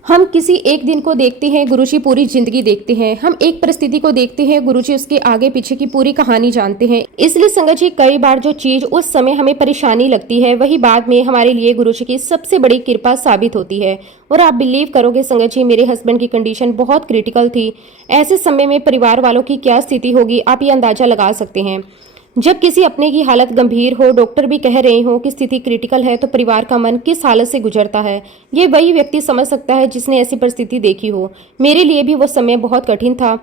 हम किसी एक दिन को देखते हैं, गुरुजी पूरी जिंदगी देखते हैं। हम एक परिस्थिति को देखते हैं, गुरुजी उसके आगे पीछे की पूरी कहानी जानते हैं। इसलिए संगत जी कई बार जो चीज उस समय हमें परेशानी लगती है वही बाद में हमारे लिए गुरुजी की सबसे बड़ी कृपा साबित होती है। और आप बिलीव करोगे संगत जी मेरे हस्बैंड की कंडीशन बहुत क्रिटिकल थी। ऐसे समय में परिवार वालों की क्या स्थिति होगी आप ये अंदाजा लगा सकते हैं। जब किसी अपने की हालत गंभीर हो, डॉक्टर भी कह रहे हो कि स्थिति क्रिटिकल है, तो परिवार का मन किस हालत से गुजरता है ये वही व्यक्ति समझ सकता है जिसने ऐसी परिस्थिति देखी हो। मेरे लिए भी वो समय बहुत कठिन था।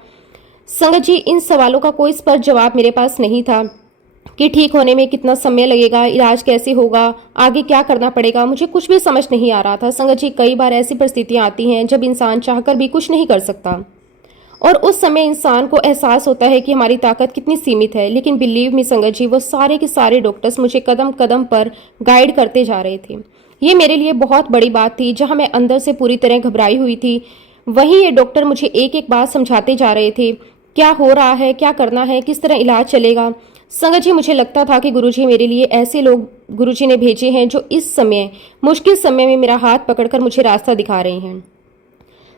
संगत जी इन सवालों का कोई स्पष्ट जवाब मेरे पास नहीं था। कि ठीक होने में कितना समय लगेगा, इलाज कैसे होगा, आगे क्या करना पड़ेगा, मुझे कुछ भी समझ नहीं आ रहा था। संगत जी, कई बार ऐसी परिस्थितियां आती हैं जब इंसान चाहकर भी कुछ नहीं कर सकता और उस समय इंसान को एहसास होता है कि हमारी ताकत कितनी सीमित है। लेकिन बिलीव मी संगत जी, वो सारे के सारे डॉक्टर्स मुझे कदम कदम पर गाइड करते जा रहे थे। ये मेरे लिए बहुत बड़ी बात थी। जहाँ मैं अंदर से पूरी तरह घबराई हुई थी, वहीं ये डॉक्टर मुझे एक एक बात समझाते जा रहे थे, क्या हो रहा है, क्या करना है, किस तरह इलाज चलेगा। संगत जी, मुझे लगता था कि गुरुजी मेरे लिए ऐसे लोग गुरुजी ने भेजे हैं जो इस समय, मुश्किल समय में मेरा हाथ पकड़कर मुझे रास्ता दिखा रहे हैं।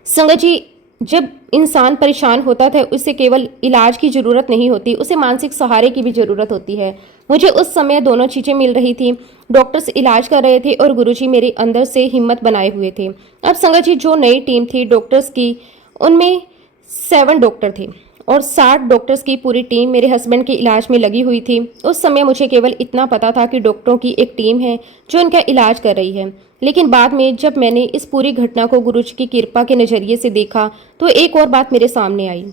संगत जी, जब इंसान परेशान होता था, उसे केवल इलाज की ज़रूरत नहीं होती, उसे मानसिक सहारे की भी ज़रूरत होती है। मुझे उस समय दोनों चीज़ें मिल रही थी। डॉक्टर्स इलाज कर रहे थे और गुरुजी मेरे अंदर से हिम्मत बनाए हुए थे। अब संगत जी, जो नई टीम थी डॉक्टर्स की, उनमें 7 डॉक्टर थे और 60 डॉक्टर्स की पूरी टीम मेरे हस्बैंड के इलाज में लगी हुई थी। उस समय मुझे केवल इतना पता था कि डॉक्टरों की एक टीम है जो इनका इलाज कर रही है। लेकिन बाद में जब मैंने इस पूरी घटना को गुरुजी की कृपा के नज़रिए से देखा, तो एक और बात मेरे सामने आई।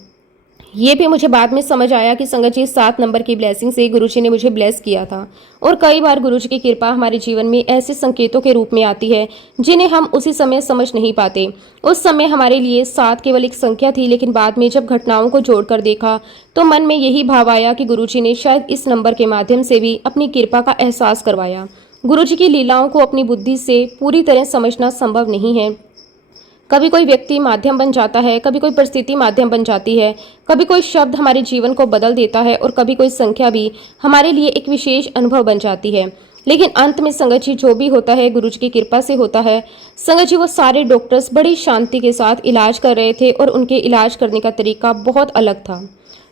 ये भी मुझे बाद में समझ आया कि संगत जी, 7 नंबर की ब्लेसिंग से गुरुजी ने मुझे ब्लेस किया था। और कई बार गुरुजी की कृपा हमारे जीवन में ऐसे संकेतों के रूप में आती है जिन्हें हम उसी समय समझ नहीं पाते। उस समय हमारे लिए 7 केवल एक संख्या थी, लेकिन बाद में जब घटनाओं को जोड़कर देखा तो मन में यही भाव आया कि गुरुजी ने शायद इस नंबर के माध्यम से भी अपनी कृपा का एहसास करवाया। गुरुजी की लीलाओं को अपनी बुद्धि से पूरी तरह समझना संभव नहीं है। कभी कोई व्यक्ति माध्यम बन जाता है, कभी कोई परिस्थिति माध्यम बन जाती है, कभी कोई शब्द हमारे जीवन को बदल देता है और कभी कोई संख्या भी हमारे लिए एक विशेष अनुभव बन जाती है। लेकिन अंत में संगत जी, जो भी होता है गुरुजी की कृपा से होता है। संगत जी, वो सारे डॉक्टर्स बड़ी शांति के साथ इलाज कर रहे थे और उनके इलाज करने का तरीका बहुत अलग था।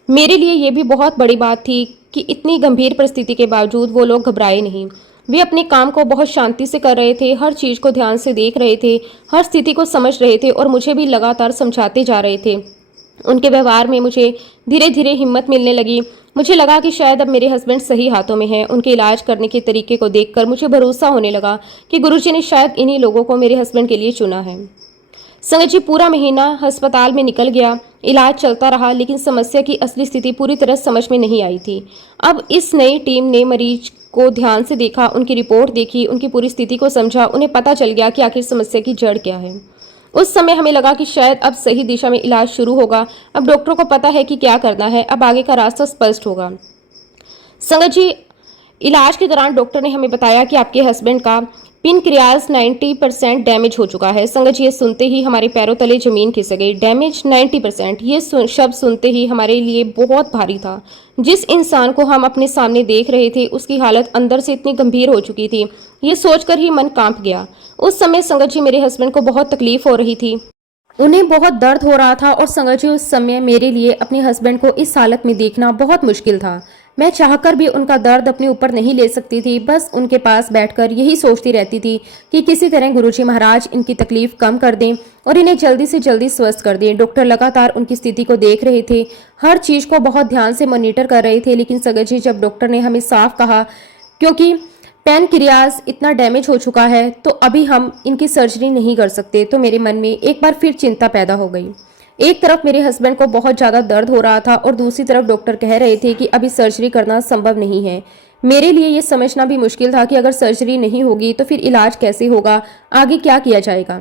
मेरे लिए ये भी बहुत बड़ी बात थी कि इतनी गंभीर परिस्थिति के बावजूद वो लोग घबराए नहीं। वे अपने काम को बहुत शांति से कर रहे थे, हर चीज़ को ध्यान से देख रहे थे, हर स्थिति को समझ रहे थे और मुझे भी लगातार समझाते जा रहे थे। उनके व्यवहार में मुझे धीरे धीरे हिम्मत मिलने लगी। मुझे लगा कि शायद अब मेरे हस्बैंड सही हाथों में हैं। उनके इलाज करने के तरीके को देखकर मुझे भरोसा होने लगा कि गुरुजी ने शायद इन्हीं लोगों को मेरे हस्बैंड के लिए चुना है। संगत जी, पूरा महीना अस्पताल में निकल गया, इलाज चलता रहा, लेकिन समस्या की असली स्थिति पूरी तरह समझ में नहीं आई थी। अब इस नई टीम ने मरीज को ध्यान से देखा, उनकी रिपोर्ट देखी, उनकी पूरी स्थिति को समझा। उन्हें पता चल गया कि आखिर समस्या की जड़ क्या है। उस समय हमें लगा कि शायद अब सही दिशा में इलाज शुरू होगा। अब डॉक्टरों को पता है कि क्या करना है, अब आगे का रास्ता स्पष्ट होगा। संगत जी, इलाज के दौरान डॉक्टर ने हमें बताया कि आपके हस्बैंड का पिनक्रियाज 90% डैमेज हो चुका है। संगत जी, ये सुनते ही हमारे पैरों तले जमीन खिसक गई। डैमेज 90%, ये शब्द सुनते ही हमारे लिए बहुत भारी था। जिस इंसान को हम अपने सामने देख रहे थे, उसकी हालत अंदर से इतनी गंभीर हो चुकी थी, ये सोचकर ही मन कांप गया। उस समय संगत जी, मेरे हस्बैंड को बहुत तकलीफ हो रही थी, उन्हें बहुत दर्द हो रहा था और संगत जी, उस समय मेरे लिए अपने हस्बैंड को इस हालत में देखना बहुत मुश्किल था। मैं चाहकर भी उनका दर्द अपने ऊपर नहीं ले सकती थी। बस उनके पास बैठकर यही सोचती रहती थी कि किसी तरह गुरुजी महाराज इनकी तकलीफ कम कर दें और इन्हें जल्दी से जल्दी स्वस्थ कर दें। डॉक्टर लगातार उनकी स्थिति को देख रहे थे, हर चीज़ को बहुत ध्यान से मॉनिटर कर रहे थे। लेकिन संगत जी, जब डॉक्टर ने हमें साफ कहा क्योंकि पैनक्रियाज इतना डैमेज हो चुका है तो अभी हम इनकी सर्जरी नहीं कर सकते, तो मेरे मन में एक बार फिर चिंता पैदा हो गई। एक तरफ मेरे हस्बैंड को बहुत ज़्यादा दर्द हो रहा था और दूसरी तरफ डॉक्टर कह रहे थे कि अभी सर्जरी करना संभव नहीं है। मेरे लिए ये समझना भी मुश्किल था कि अगर सर्जरी नहीं होगी तो फिर इलाज कैसे होगा, आगे क्या किया जाएगा।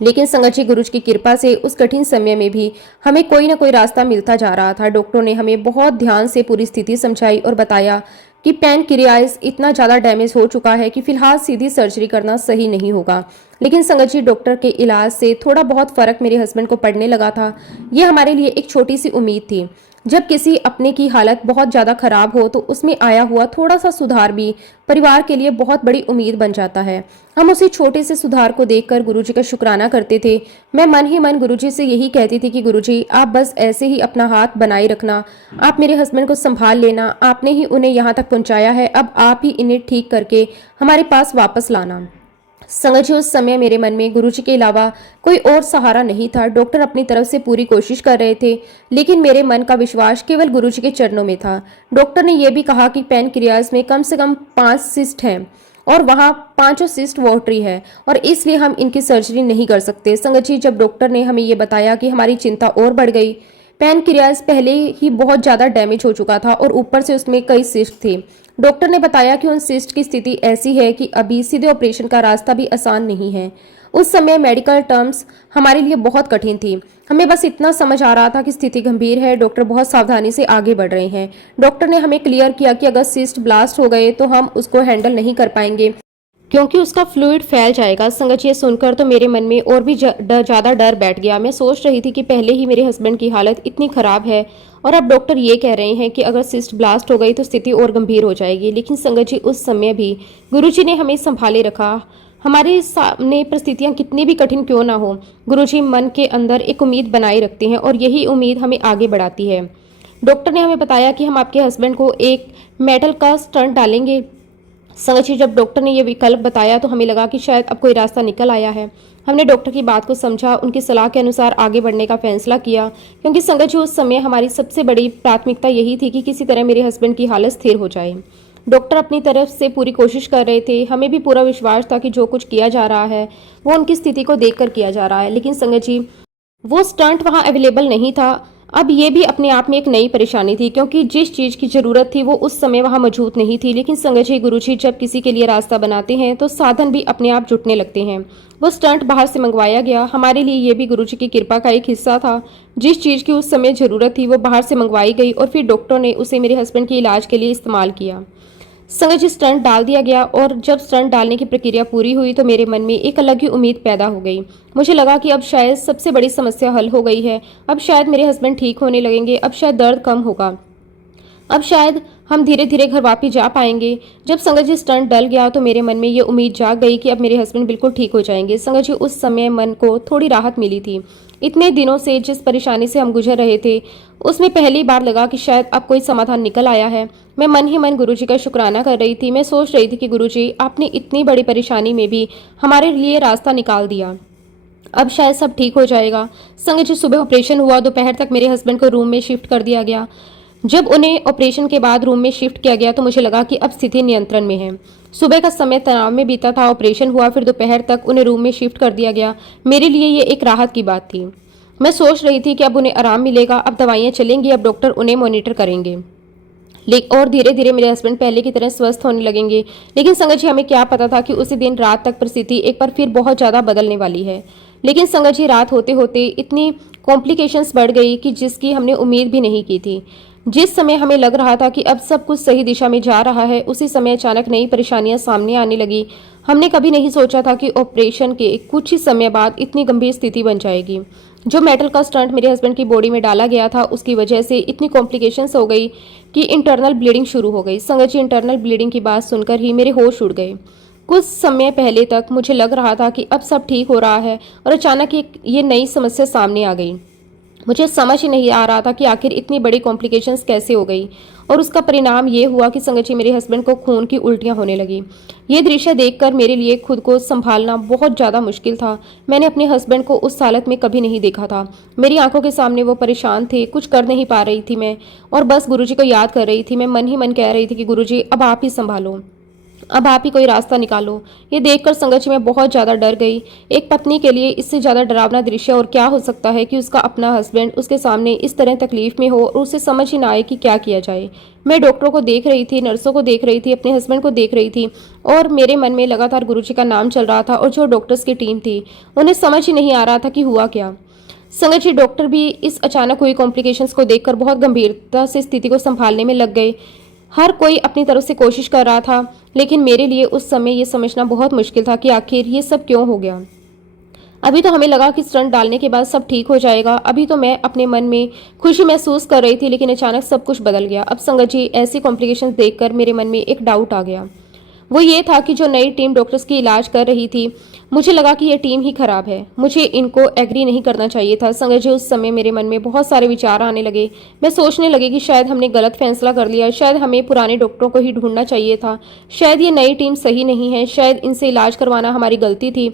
लेकिन संगत जी, गुरुजी की कृपा से उस कठिन समय में भी हमें कोई ना कोई रास्ता मिलता जा रहा था। डॉक्टरों ने हमें बहुत ध्यान से पूरी स्थिति समझाई और बताया कि पैनक्रियाज इतना ज़्यादा डैमेज हो चुका है कि फिलहाल सीधी सर्जरी करना सही नहीं होगा। लेकिन संगत जी, डॉक्टर के इलाज से थोड़ा बहुत फर्क मेरे हस्बैंड को पड़ने लगा था। ये हमारे लिए एक छोटी सी उम्मीद थी। जब किसी अपने की हालत बहुत ज़्यादा खराब हो तो उसमें आया हुआ थोड़ा सा सुधार भी परिवार के लिए बहुत बड़ी उम्मीद बन जाता है। हम उसी छोटे से सुधार को देखकर गुरुजी का शुक्राना करते थे। मैं मन ही मन गुरुजी से यही कहती थी कि गुरुजी, आप बस ऐसे ही अपना हाथ बनाए रखना, आप मेरे हस्बैंड को संभाल लेना, आपने ही उन्हें यहाँ तक पहुँचाया है, अब आप ही इन्हें ठीक करके हमारे पास वापस लाना। संगत जी, उस समय मेरे मन में गुरुजी के अलावा कोई और सहारा नहीं था। डॉक्टर अपनी तरफ से पूरी कोशिश कर रहे थे, लेकिन मेरे मन का विश्वास केवल गुरुजी के चरणों में था। डॉक्टर ने यह भी कहा कि पैनक्रियाज में कम से कम 5 सिस्ट हैं और वहाँ 5 सिस्ट वॉटरी है और इसलिए हम इनकी सर्जरी नहीं कर सकते। संगत जी, जब डॉक्टर ने हमें ये बताया कि हमारी चिंता और बढ़ गई। पैनक्रियाज पहले ही बहुत ज़्यादा डैमेज हो चुका था और ऊपर से उसमें कई सिस्ट थे। डॉक्टर ने बताया कि उन सिस्ट की स्थिति ऐसी है कि अभी सीधे ऑपरेशन का रास्ता भी आसान नहीं है। उस समय मेडिकल टर्म्स हमारे लिए बहुत कठिन थी। हमें बस इतना समझ आ रहा था कि स्थिति गंभीर है। डॉक्टर बहुत सावधानी से आगे बढ़ रहे हैं। डॉक्टर ने हमें क्लियर किया कि अगर सिस्ट ब्लास्ट हो गए तो हम उसको हैंडल नहीं कर पाएंगे, क्योंकि उसका फ्लूइड फैल जाएगा। संगत, ये सुनकर तो मेरे मन में और भी ज़्यादा डर बैठ गया। मैं सोच रही थी कि पहले ही मेरे हस्बैंड की हालत इतनी ख़राब है और अब डॉक्टर ये कह रहे हैं कि अगर सिस्ट ब्लास्ट हो गई तो स्थिति और गंभीर हो जाएगी। लेकिन संगत जी, उस समय भी गुरुजी ने हमें संभाले रखा। हमारे सामने परिस्थितियाँ कितनी भी कठिन क्यों ना हो, गुरुजी मन के अंदर एक उम्मीद बनाए रखते हैं और यही उम्मीद हमें आगे बढ़ाती है। डॉक्टर ने हमें बताया कि हम आपके हस्बैंड को एक मेटल का स्टंट डालेंगे। संगत जी, जब डॉक्टर ने ये विकल्प बताया तो हमें लगा कि शायद अब कोई रास्ता निकल आया है। हमने डॉक्टर की बात को समझा, उनकी सलाह के अनुसार आगे बढ़ने का फैसला किया, क्योंकि संगत जी, उस समय हमारी सबसे बड़ी प्राथमिकता यही थी कि किसी तरह मेरे हस्बैंड की हालत स्थिर हो जाए। डॉक्टर अपनी तरफ से पूरी कोशिश कर रहे थे। हमें भी पूरा विश्वास था कि जो कुछ किया जा रहा है वो उनकी स्थिति को देखकर किया जा रहा है। लेकिन संगत जी, वो स्टंट वहाँ अवेलेबल नहीं था। अब ये भी अपने आप में एक नई परेशानी थी, क्योंकि जिस चीज़ की ज़रूरत थी वो उस समय वहाँ मौजूद नहीं थी। लेकिन संगत जी, गुरुजी जब किसी के लिए रास्ता बनाते हैं तो साधन भी अपने आप जुटने लगते हैं। वो स्टंट बाहर से मंगवाया गया। हमारे लिए ये भी गुरुजी की कृपा का एक हिस्सा था। जिस चीज़ की उस समय ज़रूरत थी वो बाहर से मंगवाई गई और फिर डॉक्टर ने उसे मेरे हस्बैंड के इलाज के लिए इस्तेमाल किया। संगत जी, स्टंट डाल दिया गया और जब स्टंट डालने की प्रक्रिया पूरी हुई तो मेरे मन में एक अलग ही उम्मीद पैदा हो गई। मुझे लगा कि अब शायद सबसे बड़ी समस्या हल हो गई है। अब शायद मेरे हस्बैंड ठीक होने लगेंगे। अब शायद दर्द कम होगा। अब शायद हम धीरे धीरे घर वापस जा पाएंगे। जब संगत जी स्टंट डल गया तो मेरे मन में ये उम्मीद जाग गई कि अब मेरे हस्बैंड बिल्कुल ठीक हो जाएंगे। संगत जी, उस समय मन को थोड़ी राहत मिली थी। इतने दिनों से जिस परेशानी से हम गुजर रहे थे उसमें पहली बार लगा कि शायद अब कोई समाधान निकल आया है। मैं मन ही मन गुरुजी का शुक्राना कर रही थी। मैं सोच रही थी कि गुरुजी, आपने इतनी बड़ी परेशानी में भी हमारे लिए रास्ता निकाल दिया। अब शायद सब ठीक हो जाएगा। संगत जी, सुबह ऑपरेशन हुआ। दोपहर तक मेरे हस्बैंड को रूम में शिफ्ट कर दिया गया। जब उन्हें ऑपरेशन के बाद रूम में शिफ्ट किया गया तो मुझे लगा कि अब स्थिति नियंत्रण में है। सुबह का समय तनाव में बीता था। ऑपरेशन हुआ, फिर दोपहर तक उन्हें रूम में शिफ्ट कर दिया गया। मेरे लिए ये एक राहत की बात थी। मैं सोच रही थी कि अब उन्हें आराम मिलेगा, अब दवाइयाँ चलेंगी, अब डॉक्टर उन्हें मॉनिटर करेंगे और धीरे धीरे मेरे हस्बैंड पहले की तरह स्वस्थ होने लगेंगे। लेकिन संगत जी, हमें क्या पता था कि उसी दिन रात तक परिस्थिति एक बार फिर बहुत ज़्यादा बदलने वाली है। लेकिन संगत जी, रात होते होते इतनी कॉम्प्लिकेशंस बढ़ गई कि जिसकी हमने उम्मीद भी नहीं की थी। जिस समय हमें लग रहा था कि अब सब कुछ सही दिशा में जा रहा है, उसी समय अचानक नई परेशानियां सामने आने लगी। हमने कभी नहीं सोचा था कि ऑपरेशन के कुछ ही समय बाद इतनी गंभीर स्थिति बन जाएगी। जो मेटल का स्टंट मेरे हस्बैंड की बॉडी में डाला गया था उसकी वजह से इतनी कॉम्प्लिकेशंस हो गई कि इंटरनल ब्लीडिंग शुरू हो गई। संगत जी, इंटरनल ब्लीडिंग की बात सुनकर ही मेरे होश उड़ गए। कुछ समय पहले तक मुझे लग रहा था कि अब सब ठीक हो रहा है और अचानक ये नई समस्या सामने आ गई। मुझे समझ ही नहीं आ रहा था कि आखिर इतनी बड़ी कॉम्प्लिकेशंस कैसे हो गई और उसका परिणाम ये हुआ कि संगत जी, मेरे हस्बैंड को खून की उल्टियां होने लगी। ये दृश्य देखकर मेरे लिए खुद को संभालना बहुत ज़्यादा मुश्किल था। मैंने अपने हस्बैंड को उस हालत में कभी नहीं देखा था। मेरी आंखों के सामने वो परेशान थे, कुछ कर नहीं पा रही थी मैं, और बस गुरुजी को याद कर रही थी। मैं मन ही मन कह रही थी कि गुरुजी, अब आप ही संभालो, अब आप ही कोई रास्ता निकालो। ये देखकर संगत जी, मैं बहुत ज़्यादा डर गई। एक पत्नी के लिए इससे ज़्यादा डरावना दृश्य और क्या हो सकता है कि उसका अपना हस्बैंड उसके सामने इस तरह तकलीफ में हो और उसे समझ ही ना आए कि क्या किया जाए। मैं डॉक्टरों को देख रही थी, नर्सों को देख रही थी, अपने हस्बैंड को देख रही थी और मेरे मन में लगातार गुरुजी का नाम चल रहा था। और जो डॉक्टर्स की टीम थी उन्हें समझ ही नहीं आ रहा था कि हुआ क्या। संगत जी, डॉक्टर भी इस अचानक हुई कॉम्प्लिकेशंस को देखकर बहुत गंभीरता से स्थिति को संभालने में लग गए। हर कोई अपनी तरफ से कोशिश कर रहा था, लेकिन मेरे लिए उस समय ये समझना बहुत मुश्किल था कि आखिर ये सब क्यों हो गया। अभी तो हमें लगा कि स्टंट डालने के बाद सब ठीक हो जाएगा। अभी तो मैं अपने मन में खुशी महसूस कर रही थी, लेकिन अचानक सब कुछ बदल गया। अब संगत जी, ऐसी कॉम्प्लिकेशंस देखकर मेरे मन में एक डाउट आ गया। वो ये था कि जो नई टीम डॉक्टर्स की इलाज कर रही थी, मुझे लगा कि ये टीम ही खराब है। मुझे इनको एग्री नहीं करना चाहिए था। संगत जी, उस समय मेरे मन में बहुत सारे विचार आने लगे। मैं सोचने लगी कि शायद हमने गलत फैसला कर लिया, शायद हमें पुराने डॉक्टरों को ही ढूंढना चाहिए था, शायद ये नई टीम सही नहीं है, शायद इनसे इलाज करवाना हमारी गलती थी।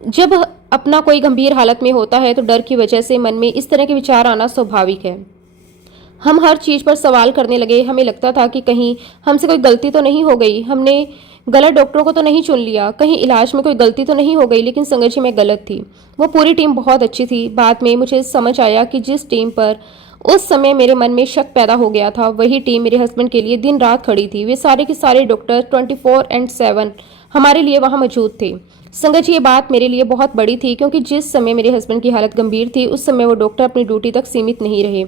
जब अपना कोई गंभीर हालत में होता है तो डर की वजह से मन में इस तरह के विचार आना स्वाभाविक है। हम हर चीज़ पर सवाल करने लगे। हमें लगता था कि कहीं हमसे कोई गलती तो नहीं हो गई, हमने गलत डॉक्टरों को तो नहीं चुन लिया, कहीं इलाज में कोई गलती तो नहीं हो गई, लेकिन संगत जी मैं गलत थी। वो पूरी टीम बहुत अच्छी थी। बाद में मुझे समझ आया कि जिस टीम पर उस समय मेरे मन में शक पैदा हो गया था, वही टीम मेरे हस्बैंड के लिए दिन रात खड़ी थी। वे सारे के सारे डॉक्टर 24/7 हमारे लिए वहां मौजूद थे। संगत जी ये बात मेरे लिए बहुत बड़ी थी, क्योंकि जिस समय मेरे हस्बैंड की हालत गंभीर थी, उस समय वो डॉक्टर अपनी ड्यूटी तक सीमित नहीं रहे।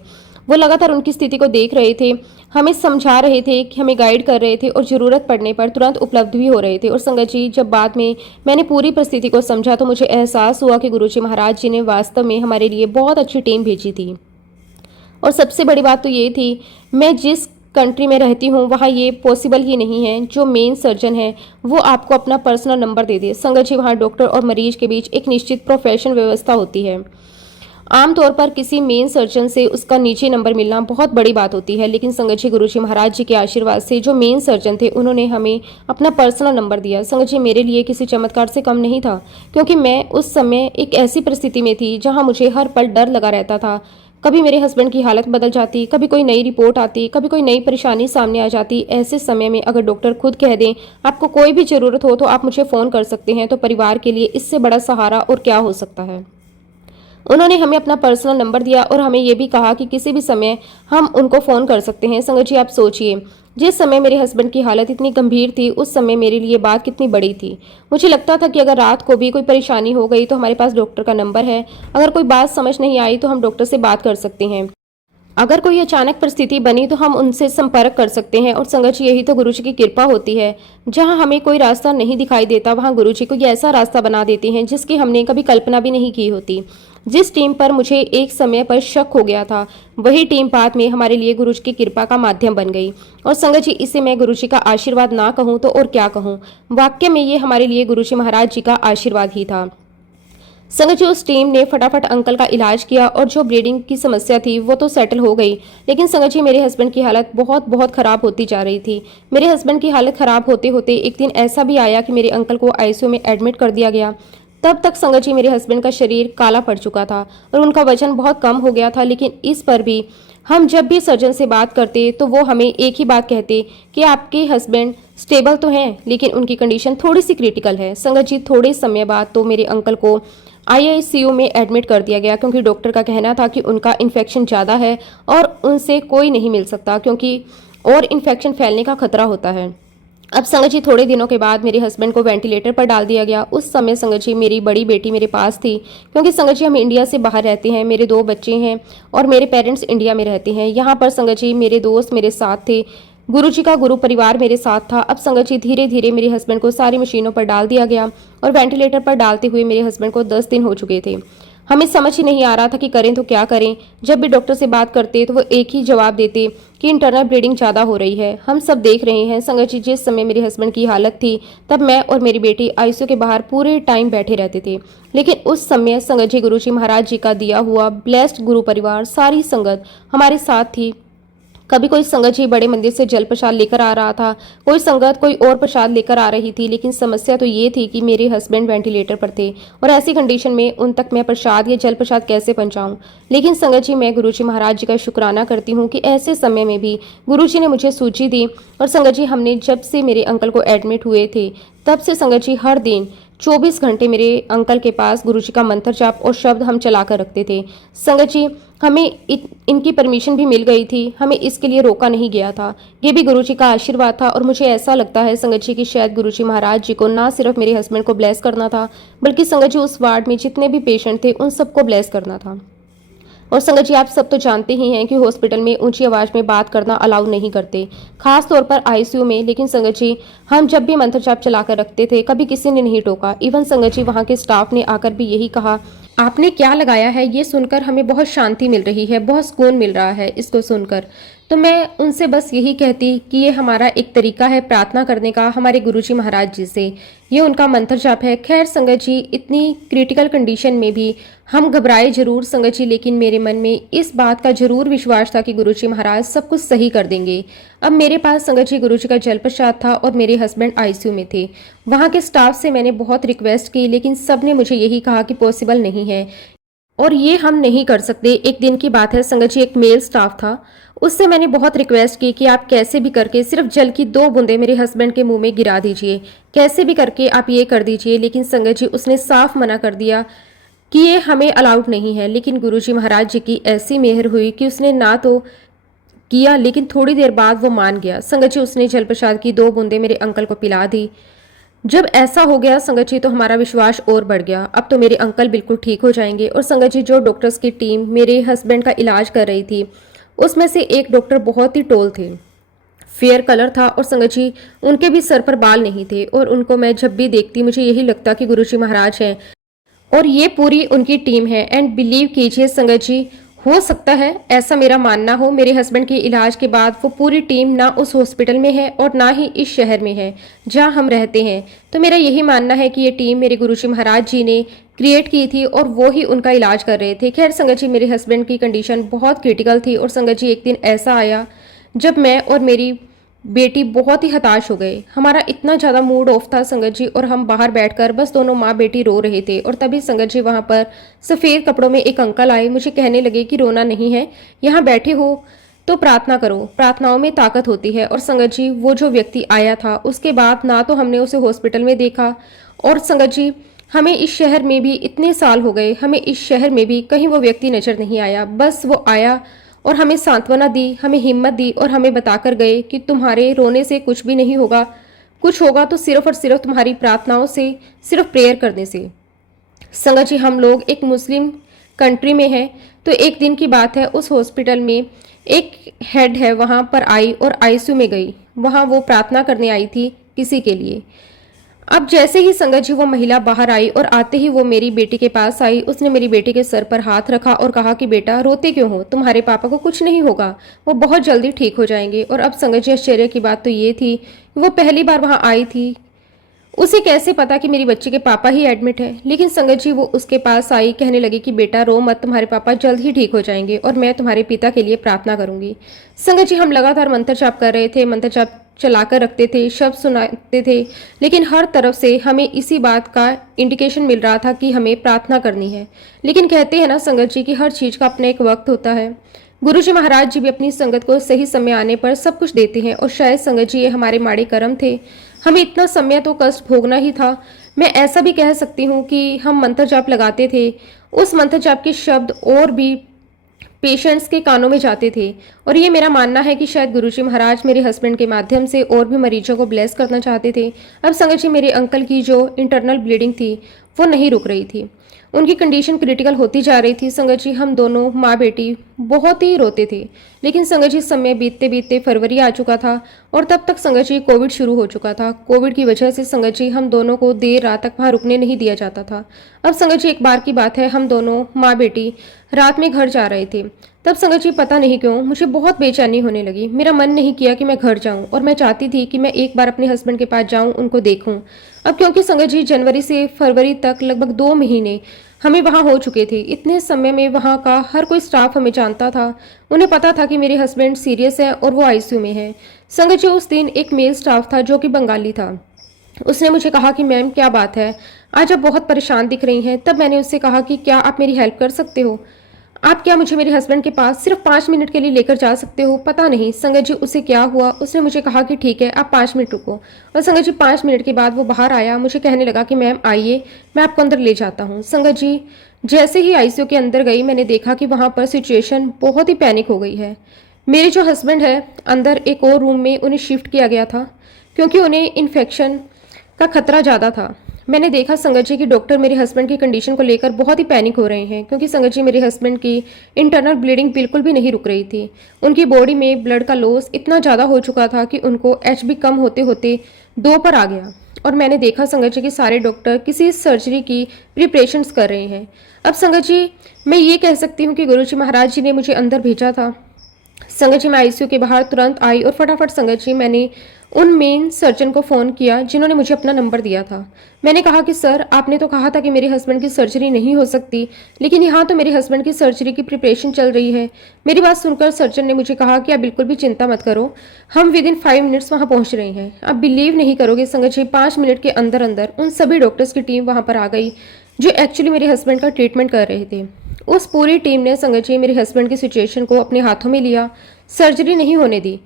वो लगातार उनकी स्थिति को देख रहे थे, हमें समझा रहे थे, कि हमें गाइड कर रहे थे और ज़रूरत पड़ने पर तुरंत उपलब्ध भी हो रहे थे। और संगत जी जब बाद में मैंने पूरी परिस्थिति को समझा, तो मुझे एहसास हुआ कि गुरुजी महाराज जी ने वास्तव में हमारे लिए बहुत अच्छी टीम भेजी थी। और सबसे बड़ी बात तो ये थी, मैं जिस कंट्री में रहती हूँ वहाँ ये पॉसिबल ही नहीं है जो मेन सर्जन है वो आपको अपना पर्सनल नंबर दे दे। संगत जी वहाँ डॉक्टर और मरीज के बीच एक निश्चित प्रोफेशनल व्यवस्था होती है। आमतौर पर किसी मेन सर्जन से उसका निजी नंबर मिलना बहुत बड़ी बात होती है, लेकिन संगत जी गुरुजी महाराज जी के आशीर्वाद से जो मेन सर्जन थे उन्होंने हमें अपना पर्सनल नंबर दिया। संगत जी मेरे लिए किसी चमत्कार से कम नहीं था, क्योंकि मैं उस समय एक ऐसी परिस्थिति में थी जहां मुझे हर पल डर लगा रहता था। कभी मेरे हस्बैंड की हालत बदल जाती, कभी कोई नई रिपोर्ट आती, कभी कोई नई परेशानी सामने आ जाती। ऐसे समय में अगर डॉक्टर खुद कह दें आपको कोई भी ज़रूरत हो तो आप मुझे फ़ोन कर सकते हैं, तो परिवार के लिए इससे बड़ा सहारा और क्या हो सकता है। उन्होंने हमें अपना पर्सनल नंबर दिया और हमें यह भी कहा कि किसी भी समय हम उनको फ़ोन कर सकते हैं। संगत जी आप सोचिए, जिस समय मेरे हस्बैंड की हालत इतनी गंभीर थी, उस समय मेरे लिए बात कितनी बड़ी थी। मुझे लगता था कि अगर रात को भी कोई परेशानी हो गई तो हमारे पास डॉक्टर का नंबर है, अगर कोई बात समझ नहीं आई तो हम डॉक्टर से बात कर सकते हैं, अगर कोई अचानक परिस्थिति बनी तो हम उनसे संपर्क कर सकते हैं। और संगत जी यही तो गुरुजी की कृपा होती है, जहां हमें कोई रास्ता नहीं दिखाई देता वहां गुरुजी कोई ऐसा रास्ता बना देते हैं जिसकी हमने कभी कल्पना भी नहीं की होती। जिस टीम पर मुझे एक समय पर शक हो गया था, वही टीम बाद में हमारे लिए गुरुजी की कृपा का माध्यम बन गई। और संगत जी इसे मैं गुरुजी का आशीर्वाद ना कहूँ तो और क्या कहूँ, वाक्य में ये हमारे लिए गुरुजी महाराज जी का आशीर्वाद ही था। संगत जी उस टीम ने फटाफट अंकल का इलाज किया और जो ब्लीडिंग की समस्या थी वो तो सेटल हो गई, लेकिन संगत जी मेरे हस्बैंड की हालत बहुत बहुत खराब होती जा रही थी। मेरे हस्बैंड की हालत खराब होते होते एक दिन ऐसा भी आया कि मेरे अंकल को आईसीयू में एडमिट कर दिया गया। तब तक संगत जी मेरे हस्बैंड का शरीर काला पड़ चुका था और उनका वजन बहुत कम हो गया था, लेकिन इस पर भी हम जब भी सर्जन से बात करते तो वो हमें एक ही बात कहते कि आपके हस्बैंड स्टेबल तो हैं, लेकिन उनकी कंडीशन थोड़ी सी क्रिटिकल है। संगत जी थोड़े समय बाद तो मेरे अंकल को आईआईसीयू में एडमिट कर दिया गया, क्योंकि डॉक्टर का कहना था कि उनका इन्फेक्शन ज़्यादा है और उनसे कोई नहीं मिल सकता, क्योंकि और इन्फेक्शन फैलने का खतरा होता है। अब संगत जी थोड़े दिनों के बाद मेरे हस्बैंड को वेंटिलेटर पर डाल दिया गया। उस समय संगत जी मेरी बड़ी बेटी मेरे पास थी, क्योंकि संगत जी हम इंडिया से बाहर रहते हैं, मेरे 2 बच्चे हैं और मेरे पेरेंट्स इंडिया में रहते हैं। यहाँ पर संगत जी मेरे दोस्त मेरे साथ थे, गुरुजी का गुरु परिवार मेरे साथ था। अब संगत जी धीरे धीरे मेरे हस्बैंड को सारी मशीनों पर डाल दिया गया और वेंटिलेटर पर डालते हुए मेरे हस्बैंड को 10 दिन हो चुके थे। हमें समझ ही नहीं आ रहा था कि करें तो क्या करें। जब भी डॉक्टर से बात करते तो वो एक ही जवाब देते कि इंटरनल ब्लीडिंग ज़्यादा हो रही है। हम सब देख रहे हैं संगत जी, जिस समय मेरे हस्बैंड की हालत थी तब मैं और मेरी बेटी आईसीयू के बाहर पूरे टाइम बैठे रहते थे, लेकिन उस समय संगत जी गुरुजी महाराज जी का दिया हुआ ब्लेस्ड गुरु परिवार सारी संगत हमारे साथ थी। कभी कोई संगत जी बड़े मंदिर से जल प्रसाद लेकर आ रहा था, कोई संगत कोई और प्रसाद लेकर आ रही थी, लेकिन समस्या तो ये थी कि मेरे हस्बैंड वेंटिलेटर पर थे और ऐसी कंडीशन में उन तक मैं प्रसाद या जल प्रसाद कैसे पहुंचाऊं। लेकिन संगत जी मैं गुरुजी महाराज जी का शुक्राना करती हूँ कि ऐसे समय में भी गुरुजी ने मुझे सूची दी। और संगत जी हमने जब से मेरे अंकल को एडमिट हुए थे तब से संगत जी हर दिन 24 घंटे मेरे अंकल के पास गुरुजी का मंत्र जाप और शब्द हम चलाकर रखते थे। संगत जी हमें इनकी परमिशन भी मिल गई थी, हमें इसके लिए रोका नहीं गया था। ये भी गुरुजी का आशीर्वाद था और मुझे ऐसा लगता है संगत जी कि शायद गुरुजी महाराज जी को ना सिर्फ मेरे हस्बैंड को ब्लेस करना था, बल्कि संगत जी उस वार्ड में जितने भी पेशेंट थे उन सबको ब्लेस करना था। और संगत जी आप सब तो जानते ही हैं कि हॉस्पिटल में ऊंची आवाज़ में बात करना अलाउ नहीं करते, खास तौर पर आईसीयू में। लेकिन संगत जी हम जब भी मंत्र जाप चलाकर रखते थे कभी किसी ने नहीं टोका। इवन संगत जी वहाँ के स्टाफ ने आकर भी यही कहा, आपने क्या लगाया है ये सुनकर हमें बहुत शांति मिल रही है, बहुत सुकून मिल रहा है इसको सुनकर। तो मैं उनसे बस यही कहती कि ये हमारा एक तरीका है प्रार्थना करने का हमारे गुरुजी महाराज जी से, ये उनका मंत्र जाप है। खैर संगत जी इतनी क्रिटिकल कंडीशन में भी हम घबराए जरूर संगत जी, लेकिन मेरे मन में इस बात का जरूर विश्वास था कि गुरुजी महाराज सब कुछ सही कर देंगे। अब मेरे पास संगत जी गुरुजी का जल प्रसाद था और मेरे हस्बैंड आईसीयू में थे। वहाँ के स्टाफ से मैंने बहुत रिक्वेस्ट की, लेकिन सब ने मुझे यही कहा कि पॉसिबल नहीं है। और ये हम नहीं कर सकते। एक दिन की बात है संगत जी, एक मेल स्टाफ था, उससे मैंने बहुत रिक्वेस्ट की कि आप कैसे भी करके सिर्फ जल की 2 बूंदें मेरे हस्बैंड के मुंह में गिरा दीजिए, कैसे भी करके आप ये कर दीजिए। लेकिन संगत जी उसने साफ मना कर दिया कि ये हमें अलाउड नहीं है। लेकिन गुरुजी महाराज जी की ऐसी मेहर हुई कि उसने ना तो किया, लेकिन थोड़ी देर बाद वो मान गया। संगत जी उसने जल प्रसाद की 2 बूंदें मेरे अंकल को पिला दी। जब ऐसा हो गया संगत जी तो हमारा विश्वास और बढ़ गया। अब तो मेरे अंकल बिल्कुल ठीक हो जाएंगे। और संगत जी जो डॉक्टर्स की टीम मेरे हस्बैंड का इलाज कर रही थी, उसमें से एक डॉक्टर बहुत ही टोल थे, फेयर कलर था, और संगत जी उनके भी सर पर बाल नहीं थे। और उनको मैं जब भी देखती मुझे यही लगता कि गुरुजी महाराज हैं और ये पूरी उनकी टीम है। एंड बिलीव कीजिए संगत जी, हो सकता है ऐसा मेरा मानना हो, मेरे हस्बैंड के इलाज के बाद वो पूरी टीम ना उस हॉस्पिटल में है और ना ही इस शहर में है जहां हम रहते हैं। तो मेरा यही मानना है कि ये टीम मेरे गुरुजी महाराज जी ने क्रिएट की थी और वो ही उनका इलाज कर रहे थे। खैर संगत जी मेरे हस्बैंड की कंडीशन बहुत क्रिटिकल थी। और संगत जी एक दिन ऐसा आया जब मैं और मेरी बेटी बहुत ही हताश हो गए। हमारा इतना ज़्यादा मूड ऑफ था संगत जी, और हम बाहर बैठकर बस दोनों माँ बेटी रो रहे थे। और तभी संगत जी वहाँ पर सफ़ेद कपड़ों में एक अंकल आए, मुझे कहने लगे कि रोना नहीं है, यहाँ बैठे हो तो प्रार्थना करो, प्रार्थनाओं में ताकत होती है। और संगत जी वो जो व्यक्ति आया था उसके बाद ना तो हमने उसे हॉस्पिटल में देखा, और संगत जी हमें इस शहर में भी इतने साल हो गए, हमें इस शहर में भी कहीं वो व्यक्ति नजर नहीं आया। बस वो आया और हमें सांत्वना दी, हमें हिम्मत दी और हमें बताकर गए कि तुम्हारे रोने से कुछ भी नहीं होगा, कुछ होगा तो सिर्फ और सिर्फ तुम्हारी प्रार्थनाओं से, सिर्फ प्रेयर करने से। संगत जी हम लोग एक मुस्लिम कंट्री में हैं, तो एक दिन की बात है उस हॉस्पिटल में एक हेड है वहाँ पर आई और आईसीयू में गई। वहाँ वो प्रार्थना करने आई थी किसी के लिए। अब जैसे ही संगत जी वो महिला बाहर आई और आते ही वो मेरी बेटी के पास आई, उसने मेरी बेटी के सर पर हाथ रखा और कहा कि बेटा रोते क्यों हो, तुम्हारे पापा को कुछ नहीं होगा, वो बहुत जल्दी ठीक हो जाएंगे। और अब संगत जी आश्चर्य की बात तो ये थी कि वो पहली बार वहां आई थी, उसे कैसे पता कि मेरी बच्ची के पापा ही एडमिट है। लेकिन संगत जी वो उसके पास आई, कहने लगी कि बेटा रो मत, तुम्हारे पापा जल्द ही ठीक हो जाएंगे और मैं तुम्हारे पिता के लिए प्रार्थना करूंगी। संगत जी हम लगातार मंत्र जाप कर रहे थे, मंत्र जाप चलाकर रखते थे, शब्द सुनाते थे, लेकिन हर तरफ से हमें इसी बात का इंडिकेशन मिल रहा था कि हमें प्रार्थना करनी है। लेकिन कहते हैं ना संगत जी कि हर चीज का अपना एक वक्त होता है। गुरुजी महाराज जी भी अपनी संगत को सही समय आने पर सब कुछ देते हैं, और शायद संगत जी ये हमारे माड़े कर्म थे, हमें इतना समय तो कष्ट भोगना ही था। मैं ऐसा भी कह सकती हूँ कि हम मंत्र जाप लगाते थे, उस मंत्र जाप के शब्द और भी पेशेंट्स के कानों में जाते थे। और ये मेरा मानना है कि शायद गुरुजी महाराज मेरे हस्बैंड के माध्यम से और भी मरीजों को ब्लेस करना चाहते थे। अब संगत जी मेरे अंकल की जो इंटरनल ब्लीडिंग थी वो नहीं रुक रही थी, उनकी कंडीशन क्रिटिकल होती जा रही थी। संगत जी हम दोनों माँ बेटी बहुत ही रोते थे। लेकिन संगत जी समय बीतते बीतते फरवरी आ चुका था और तब तक संगत जी कोविड शुरू हो चुका था। कोविड की वजह से संगत जी हम दोनों को देर रात तक वहाँ रुकने नहीं दिया जाता था। अब संगत जी एक बार की बात है, हम दोनों माँ बेटी रात में घर जा रहे थे। तब संगत जी पता नहीं क्यों मुझे बहुत बेचैनी होने लगी। मेरा मन नहीं किया कि मैं घर जाऊं, और मैं चाहती थी कि मैं एक बार अपने हस्बैंड के पास जाऊं, उनको देखूं। अब क्योंकि संगत जी जनवरी से फरवरी तक लगभग 2 महीने हमें वहाँ हो चुके थे। इतने समय में वहाँ का हर कोई स्टाफ हमें जानता था, उन्हें पता था कि मेरे हस्बैंड सीरियस है और वो आईसीयू में है। संगत जी उस दिन एक मेल स्टाफ था जो कि बंगाली था। उसने मुझे कहा कि मैम क्या बात है, आज आप बहुत परेशान दिख रही हैं। तब मैंने उससे कहा कि क्या आप मेरी हेल्प कर सकते हो, आप क्या मुझे मेरे हस्बैंड के पास सिर्फ 5 मिनट के लिए लेकर जा सकते हो। पता नहीं संगत जी उसे क्या हुआ, उसने मुझे कहा कि ठीक है आप 5 मिनट रुको। और संगत जी 5 मिनट के बाद वो बाहर आया, मुझे कहने लगा कि मैम आइए मैं आपको अंदर ले जाता हूँ। संगत जी जैसे ही आईसीयू के अंदर गई मैंने देखा कि वहाँ पर सिचुएशन बहुत ही पैनिक हो गई है। मेरे जो हस्बैंड है अंदर एक और रूम में उन्हें शिफ्ट किया गया था क्योंकि उन्हें इन्फेक्शन का खतरा ज़्यादा था। मैंने देखा संगत जी की डॉक्टर मेरे हस्बैंड की कंडीशन को लेकर बहुत ही पैनिक हो रहे हैं, क्योंकि संगत जी मेरे हस्बैंड की इंटरनल ब्लीडिंग बिल्कुल भी नहीं रुक रही थी। उनकी बॉडी में ब्लड का लॉस इतना ज़्यादा हो चुका था कि उनको एचबी कम होते होते 2 पर आ गया। और मैंने देखा संगत जी कि सारे डॉक्टर किसी सर्जरी की प्रिपरेशंस कर रहे हैं। अब संगत जी मैं ये कह सकती हूँ कि गुरुजी महाराज जी ने मुझे अंदर भेजा था। संगत जी मैं आईसीयू के बाहर तुरंत आई और फटाफट संगत जी मैंने उन मेन सर्जन को फ़ोन किया जिन्होंने मुझे अपना नंबर दिया था। मैंने कहा कि सर आपने तो कहा था कि मेरे हस्बैंड की सर्जरी नहीं हो सकती, लेकिन यहाँ तो मेरे हस्बैंड की सर्जरी की प्रिपरेशन चल रही है। मेरी बात सुनकर सर्जन ने मुझे कहा कि आप बिल्कुल भी चिंता मत करो, हम विद इन 5 मिनट्स वहाँ पहुँच रहे हैं। आप बिलीव नहीं करोगे संगत जी 5 मिनट के अंदर अंदर उन सभी डॉक्टर्स की टीम वहाँ पर आ गई जो एक्चुअली मेरे हस्बैंड का ट्रीटमेंट कर रहे थे। उस पूरी टीम ने संगत जी मेरे हस्बैंड की सिचुएशन को अपने हाथों में लिया, सर्जरी नहीं होने दी।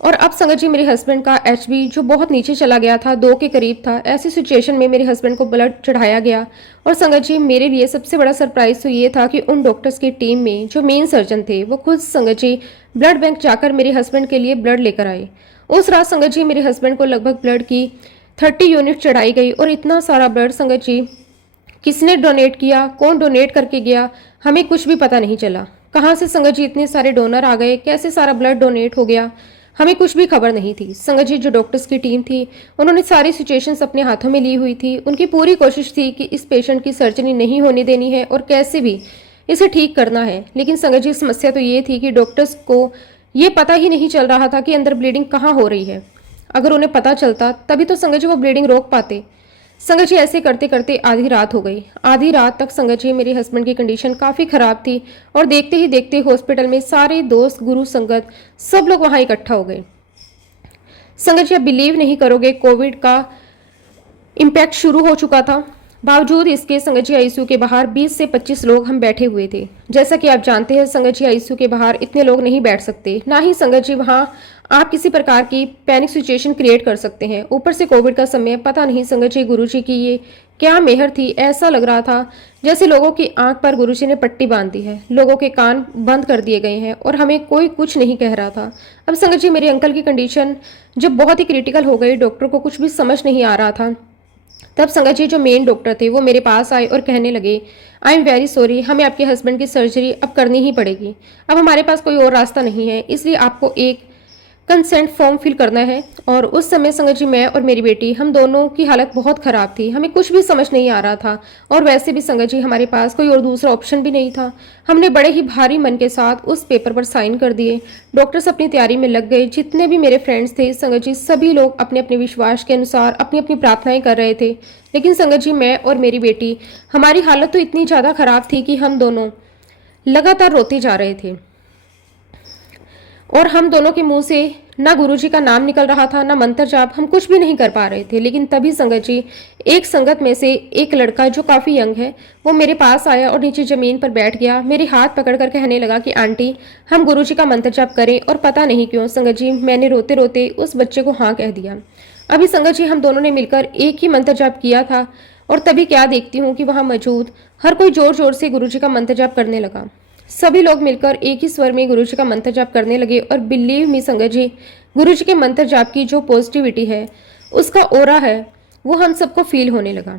और अब संगत जी मेरे हस्बैंड का एचबी जो बहुत नीचे चला गया था, 2 के करीब था। ऐसी सिचुएशन में मेरे हस्बैंड को ब्लड चढ़ाया गया। और संगत जी मेरे लिए सबसे बड़ा सरप्राइज तो ये था कि उन डॉक्टर्स की टीम में जो मेन सर्जन थे वो खुद संगत जी ब्लड बैंक जाकर मेरे हस्बैंड के लिए ब्लड लेकर आए। उस रात संगत जी मेरे हस्बैंड को लगभग ब्लड की 30 यूनिट चढ़ाई गई। और इतना सारा ब्लड संगत जी किसने डोनेट किया, कौन डोनेट करके गया, हमें कुछ भी पता नहीं चला। कहाँ से संगत जी इतने सारे डोनर आ गए, कैसे सारा ब्लड डोनेट हो गया, हमें कुछ भी खबर नहीं थी। संगत जी जो डॉक्टर्स की टीम थी उन्होंने सारी सिचुएशंस अपने हाथों में ली हुई थी। उनकी पूरी कोशिश थी कि इस पेशेंट की सर्जरी नहीं होने देनी है और कैसे भी इसे ठीक करना है। लेकिन संगत जी समस्या तो ये थी कि डॉक्टर्स को ये पता ही नहीं चल रहा था कि अंदर ब्लीडिंग कहाँ हो रही है। अगर उन्हें पता चलता तभी तो संगत जी वो ब्लीडिंग रोक पाते। संगत जी ऐसे करते करते आधी रात हो गई। आधी रात तक संगत जी मेरे हस्बैंड की कंडीशन काफ़ी ख़राब थी। और देखते ही देखते हॉस्पिटल में सारे दोस्त, गुरु, संगत सब लोग वहाँ इकट्ठा हो गए। संगत जी आप बिलीव नहीं करोगे, कोविड का इम्पैक्ट शुरू हो चुका था। बावजूद इसके संगत जी आईसीयू के बाहर 20 से 25 लोग हम बैठे हुए थे। जैसा कि आप जानते हैं संगत जी आईसीयू के बाहर इतने लोग नहीं बैठ सकते, ना ही संगत जी वहाँ आप किसी प्रकार की पैनिक सिचुएशन क्रिएट कर सकते हैं। ऊपर से कोविड का समय, पता नहीं संगत जी गुरु जी की ये क्या मेहर थी। ऐसा लग रहा था जैसे लोगों की आंख पर गुरु जी ने पट्टी बांध दी है, लोगों के कान बंद कर दिए गए हैं और हमें कोई कुछ नहीं कह रहा था। अब संगत जी मेरे अंकल की कंडीशन जब बहुत ही क्रिटिकल हो गई, डॉक्टर को कुछ भी समझ नहीं आ रहा था, तब संगत जी जो मेन डॉक्टर थे वो मेरे पास आए और कहने लगे, आई एम वेरी सॉरी, हमें आपके हस्बैंड की सर्जरी अब करनी ही पड़ेगी। अब हमारे पास कोई और रास्ता नहीं है, इसलिए आपको एक कंसेंट फॉर्म फिल करना है। और उस समय संगत जी मैं और मेरी बेटी, हम दोनों की हालत बहुत ख़राब थी, हमें कुछ भी समझ नहीं आ रहा था। और वैसे भी संगत जी हमारे पास कोई और दूसरा ऑप्शन भी नहीं था। हमने बड़े ही भारी मन के साथ उस पेपर पर साइन कर दिए। डॉक्टर्स अपनी तैयारी में लग गए। जितने भी मेरे फ्रेंड्स थे संगत जी, सभी लोग अपने अपने विश्वास के अनुसार अपनी अपनी प्रार्थनाएं कर रहे थे। लेकिन संगत जी मैं और मेरी बेटी, हमारी हालत तो इतनी ज़्यादा ख़राब थी कि हम दोनों लगातार रोते जा रहे थे। और हम दोनों के मुंह से ना गुरुजी का नाम निकल रहा था, ना मंत्र जाप, हम कुछ भी नहीं कर पा रहे थे। लेकिन तभी संगत जी, एक संगत में से एक लड़का जो काफ़ी यंग है वो मेरे पास आया और नीचे ज़मीन पर बैठ गया। मेरे हाथ पकड़कर कहने लगा कि आंटी हम गुरुजी का मंत्र जाप करें। और पता नहीं क्यों संगत जी मैंने रोते रोते उस बच्चे को हाँ कह दिया। अभी संगत जी हम दोनों ने मिलकर एक ही मंत्र जाप किया था और तभी क्या देखती हूँ कि वहाँ मौजूद हर कोई जोर जोर से गुरुजी का मंत्र जाप करने लगा। सभी लोग मिलकर एक ही स्वर में गुरुजी का मंत्र जाप करने लगे। और बिलीव मी संगत जी, गुरुजी के मंत्र जाप की जो पॉजिटिविटी है, उसका ओरा है, वो हम सबको फील होने लगा।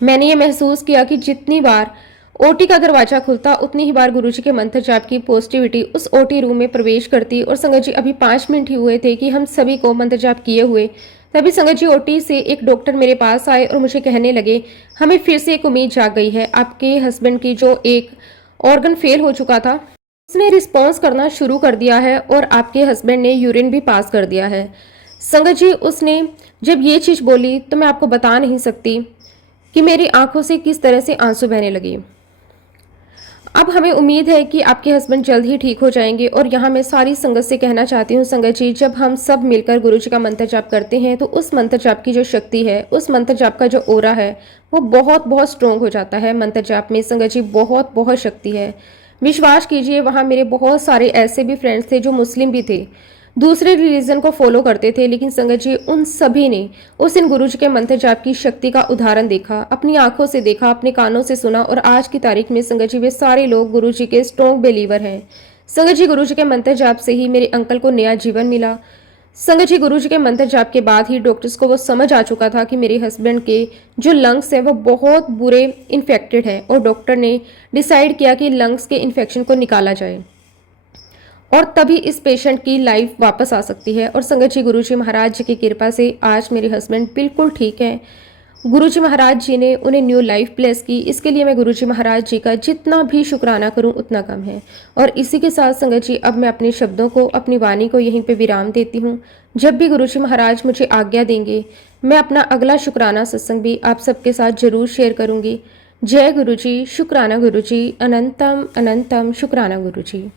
मैंने ये महसूस किया कि जितनी बार ओटी का दरवाजा खुलता उतनी ही बार गुरुजी के मंत्र जाप की पॉजिटिविटी उस ओटी रूम में प्रवेश करती। और संगत जी अभी 5 मिनट ही हुए थे कि हम सभी को मंत्र जाप किए हुए, तभी संगत जी ओटी से एक डॉक्टर मेरे पास आए और मुझे कहने लगे, हमें फिर से एक उम्मीद जाग गई है। आपके हस्बैंड की जो एक ऑर्गन फेल हो चुका था, उसने रिस्पॉन्स करना शुरू कर दिया है और आपके हस्बैंड ने यूरिन भी पास कर दिया है। संगत जी उसने जब ये चीज़ बोली तो मैं आपको बता नहीं सकती कि मेरी आंखों से किस तरह से आंसू बहने लगे। अब हमें उम्मीद है कि आपके हस्बैंड जल्द ही ठीक हो जाएंगे। और यहाँ मैं सारी संगत से कहना चाहती हूँ संगत जी, जब हम सब मिलकर गुरुजी का मंत्र जाप करते हैं तो उस मंत्र जाप की जो शक्ति है, उस मंत्र जाप का जो ओरा है, वो बहुत बहुत स्ट्रॉन्ग हो जाता है। मंत्र जाप में संगत जी बहुत बहुत शक्ति है। विश्वास कीजिए, वहाँ मेरे बहुत सारे ऐसे भी फ्रेंड्स थे जो मुस्लिम भी थे, दूसरे रिलीजन को फॉलो करते थे, लेकिन संगत जी उन सभी ने उस दिन गुरुजी के मंत्र जाप की शक्ति का उदाहरण देखा, अपनी आंखों से देखा, अपने कानों से सुना। और आज की तारीख में संगत जी वे सारे लोग गुरुजी के स्ट्रॉन्ग बिलीवर हैं। संगत जी गुरुजी के मंत्र जाप से ही मेरे अंकल को नया जीवन मिला। संगत जी गुरुजी के मंत्र जाप के बाद ही डॉक्टर्स को वो समझ आ चुका था कि मेरे हस्बैंड के जो लंग्स हैं वो बहुत बुरे इन्फेक्टेड हैं। और डॉक्टर ने डिसाइड किया कि लंग्स के इन्फेक्शन को निकाला जाए और तभी इस पेशेंट की लाइफ वापस आ सकती है। और संगत जी गुरुजी महाराज जी की कृपा से आज मेरे हस्बैंड बिल्कुल ठीक हैं। गुरुजी महाराज जी ने उन्हें न्यू लाइफ ब्लेस की, इसके लिए मैं गुरुजी महाराज जी का जितना भी शुक्राना करूं उतना कम है। और इसी के साथ संगत जी अब मैं अपने शब्दों को, अपनी वाणी को यहीं पे विराम देती हूँ। जब भी गुरुजी महाराज मुझे आज्ञा देंगे मैं अपना अगला शुक्राना सत्संग भी आप सबके साथ जरूर शेयर करूँगी। जय गुरुजी, शुक्राना गुरुजी, अनंतम अनंतम शुक्राना गुरुजी।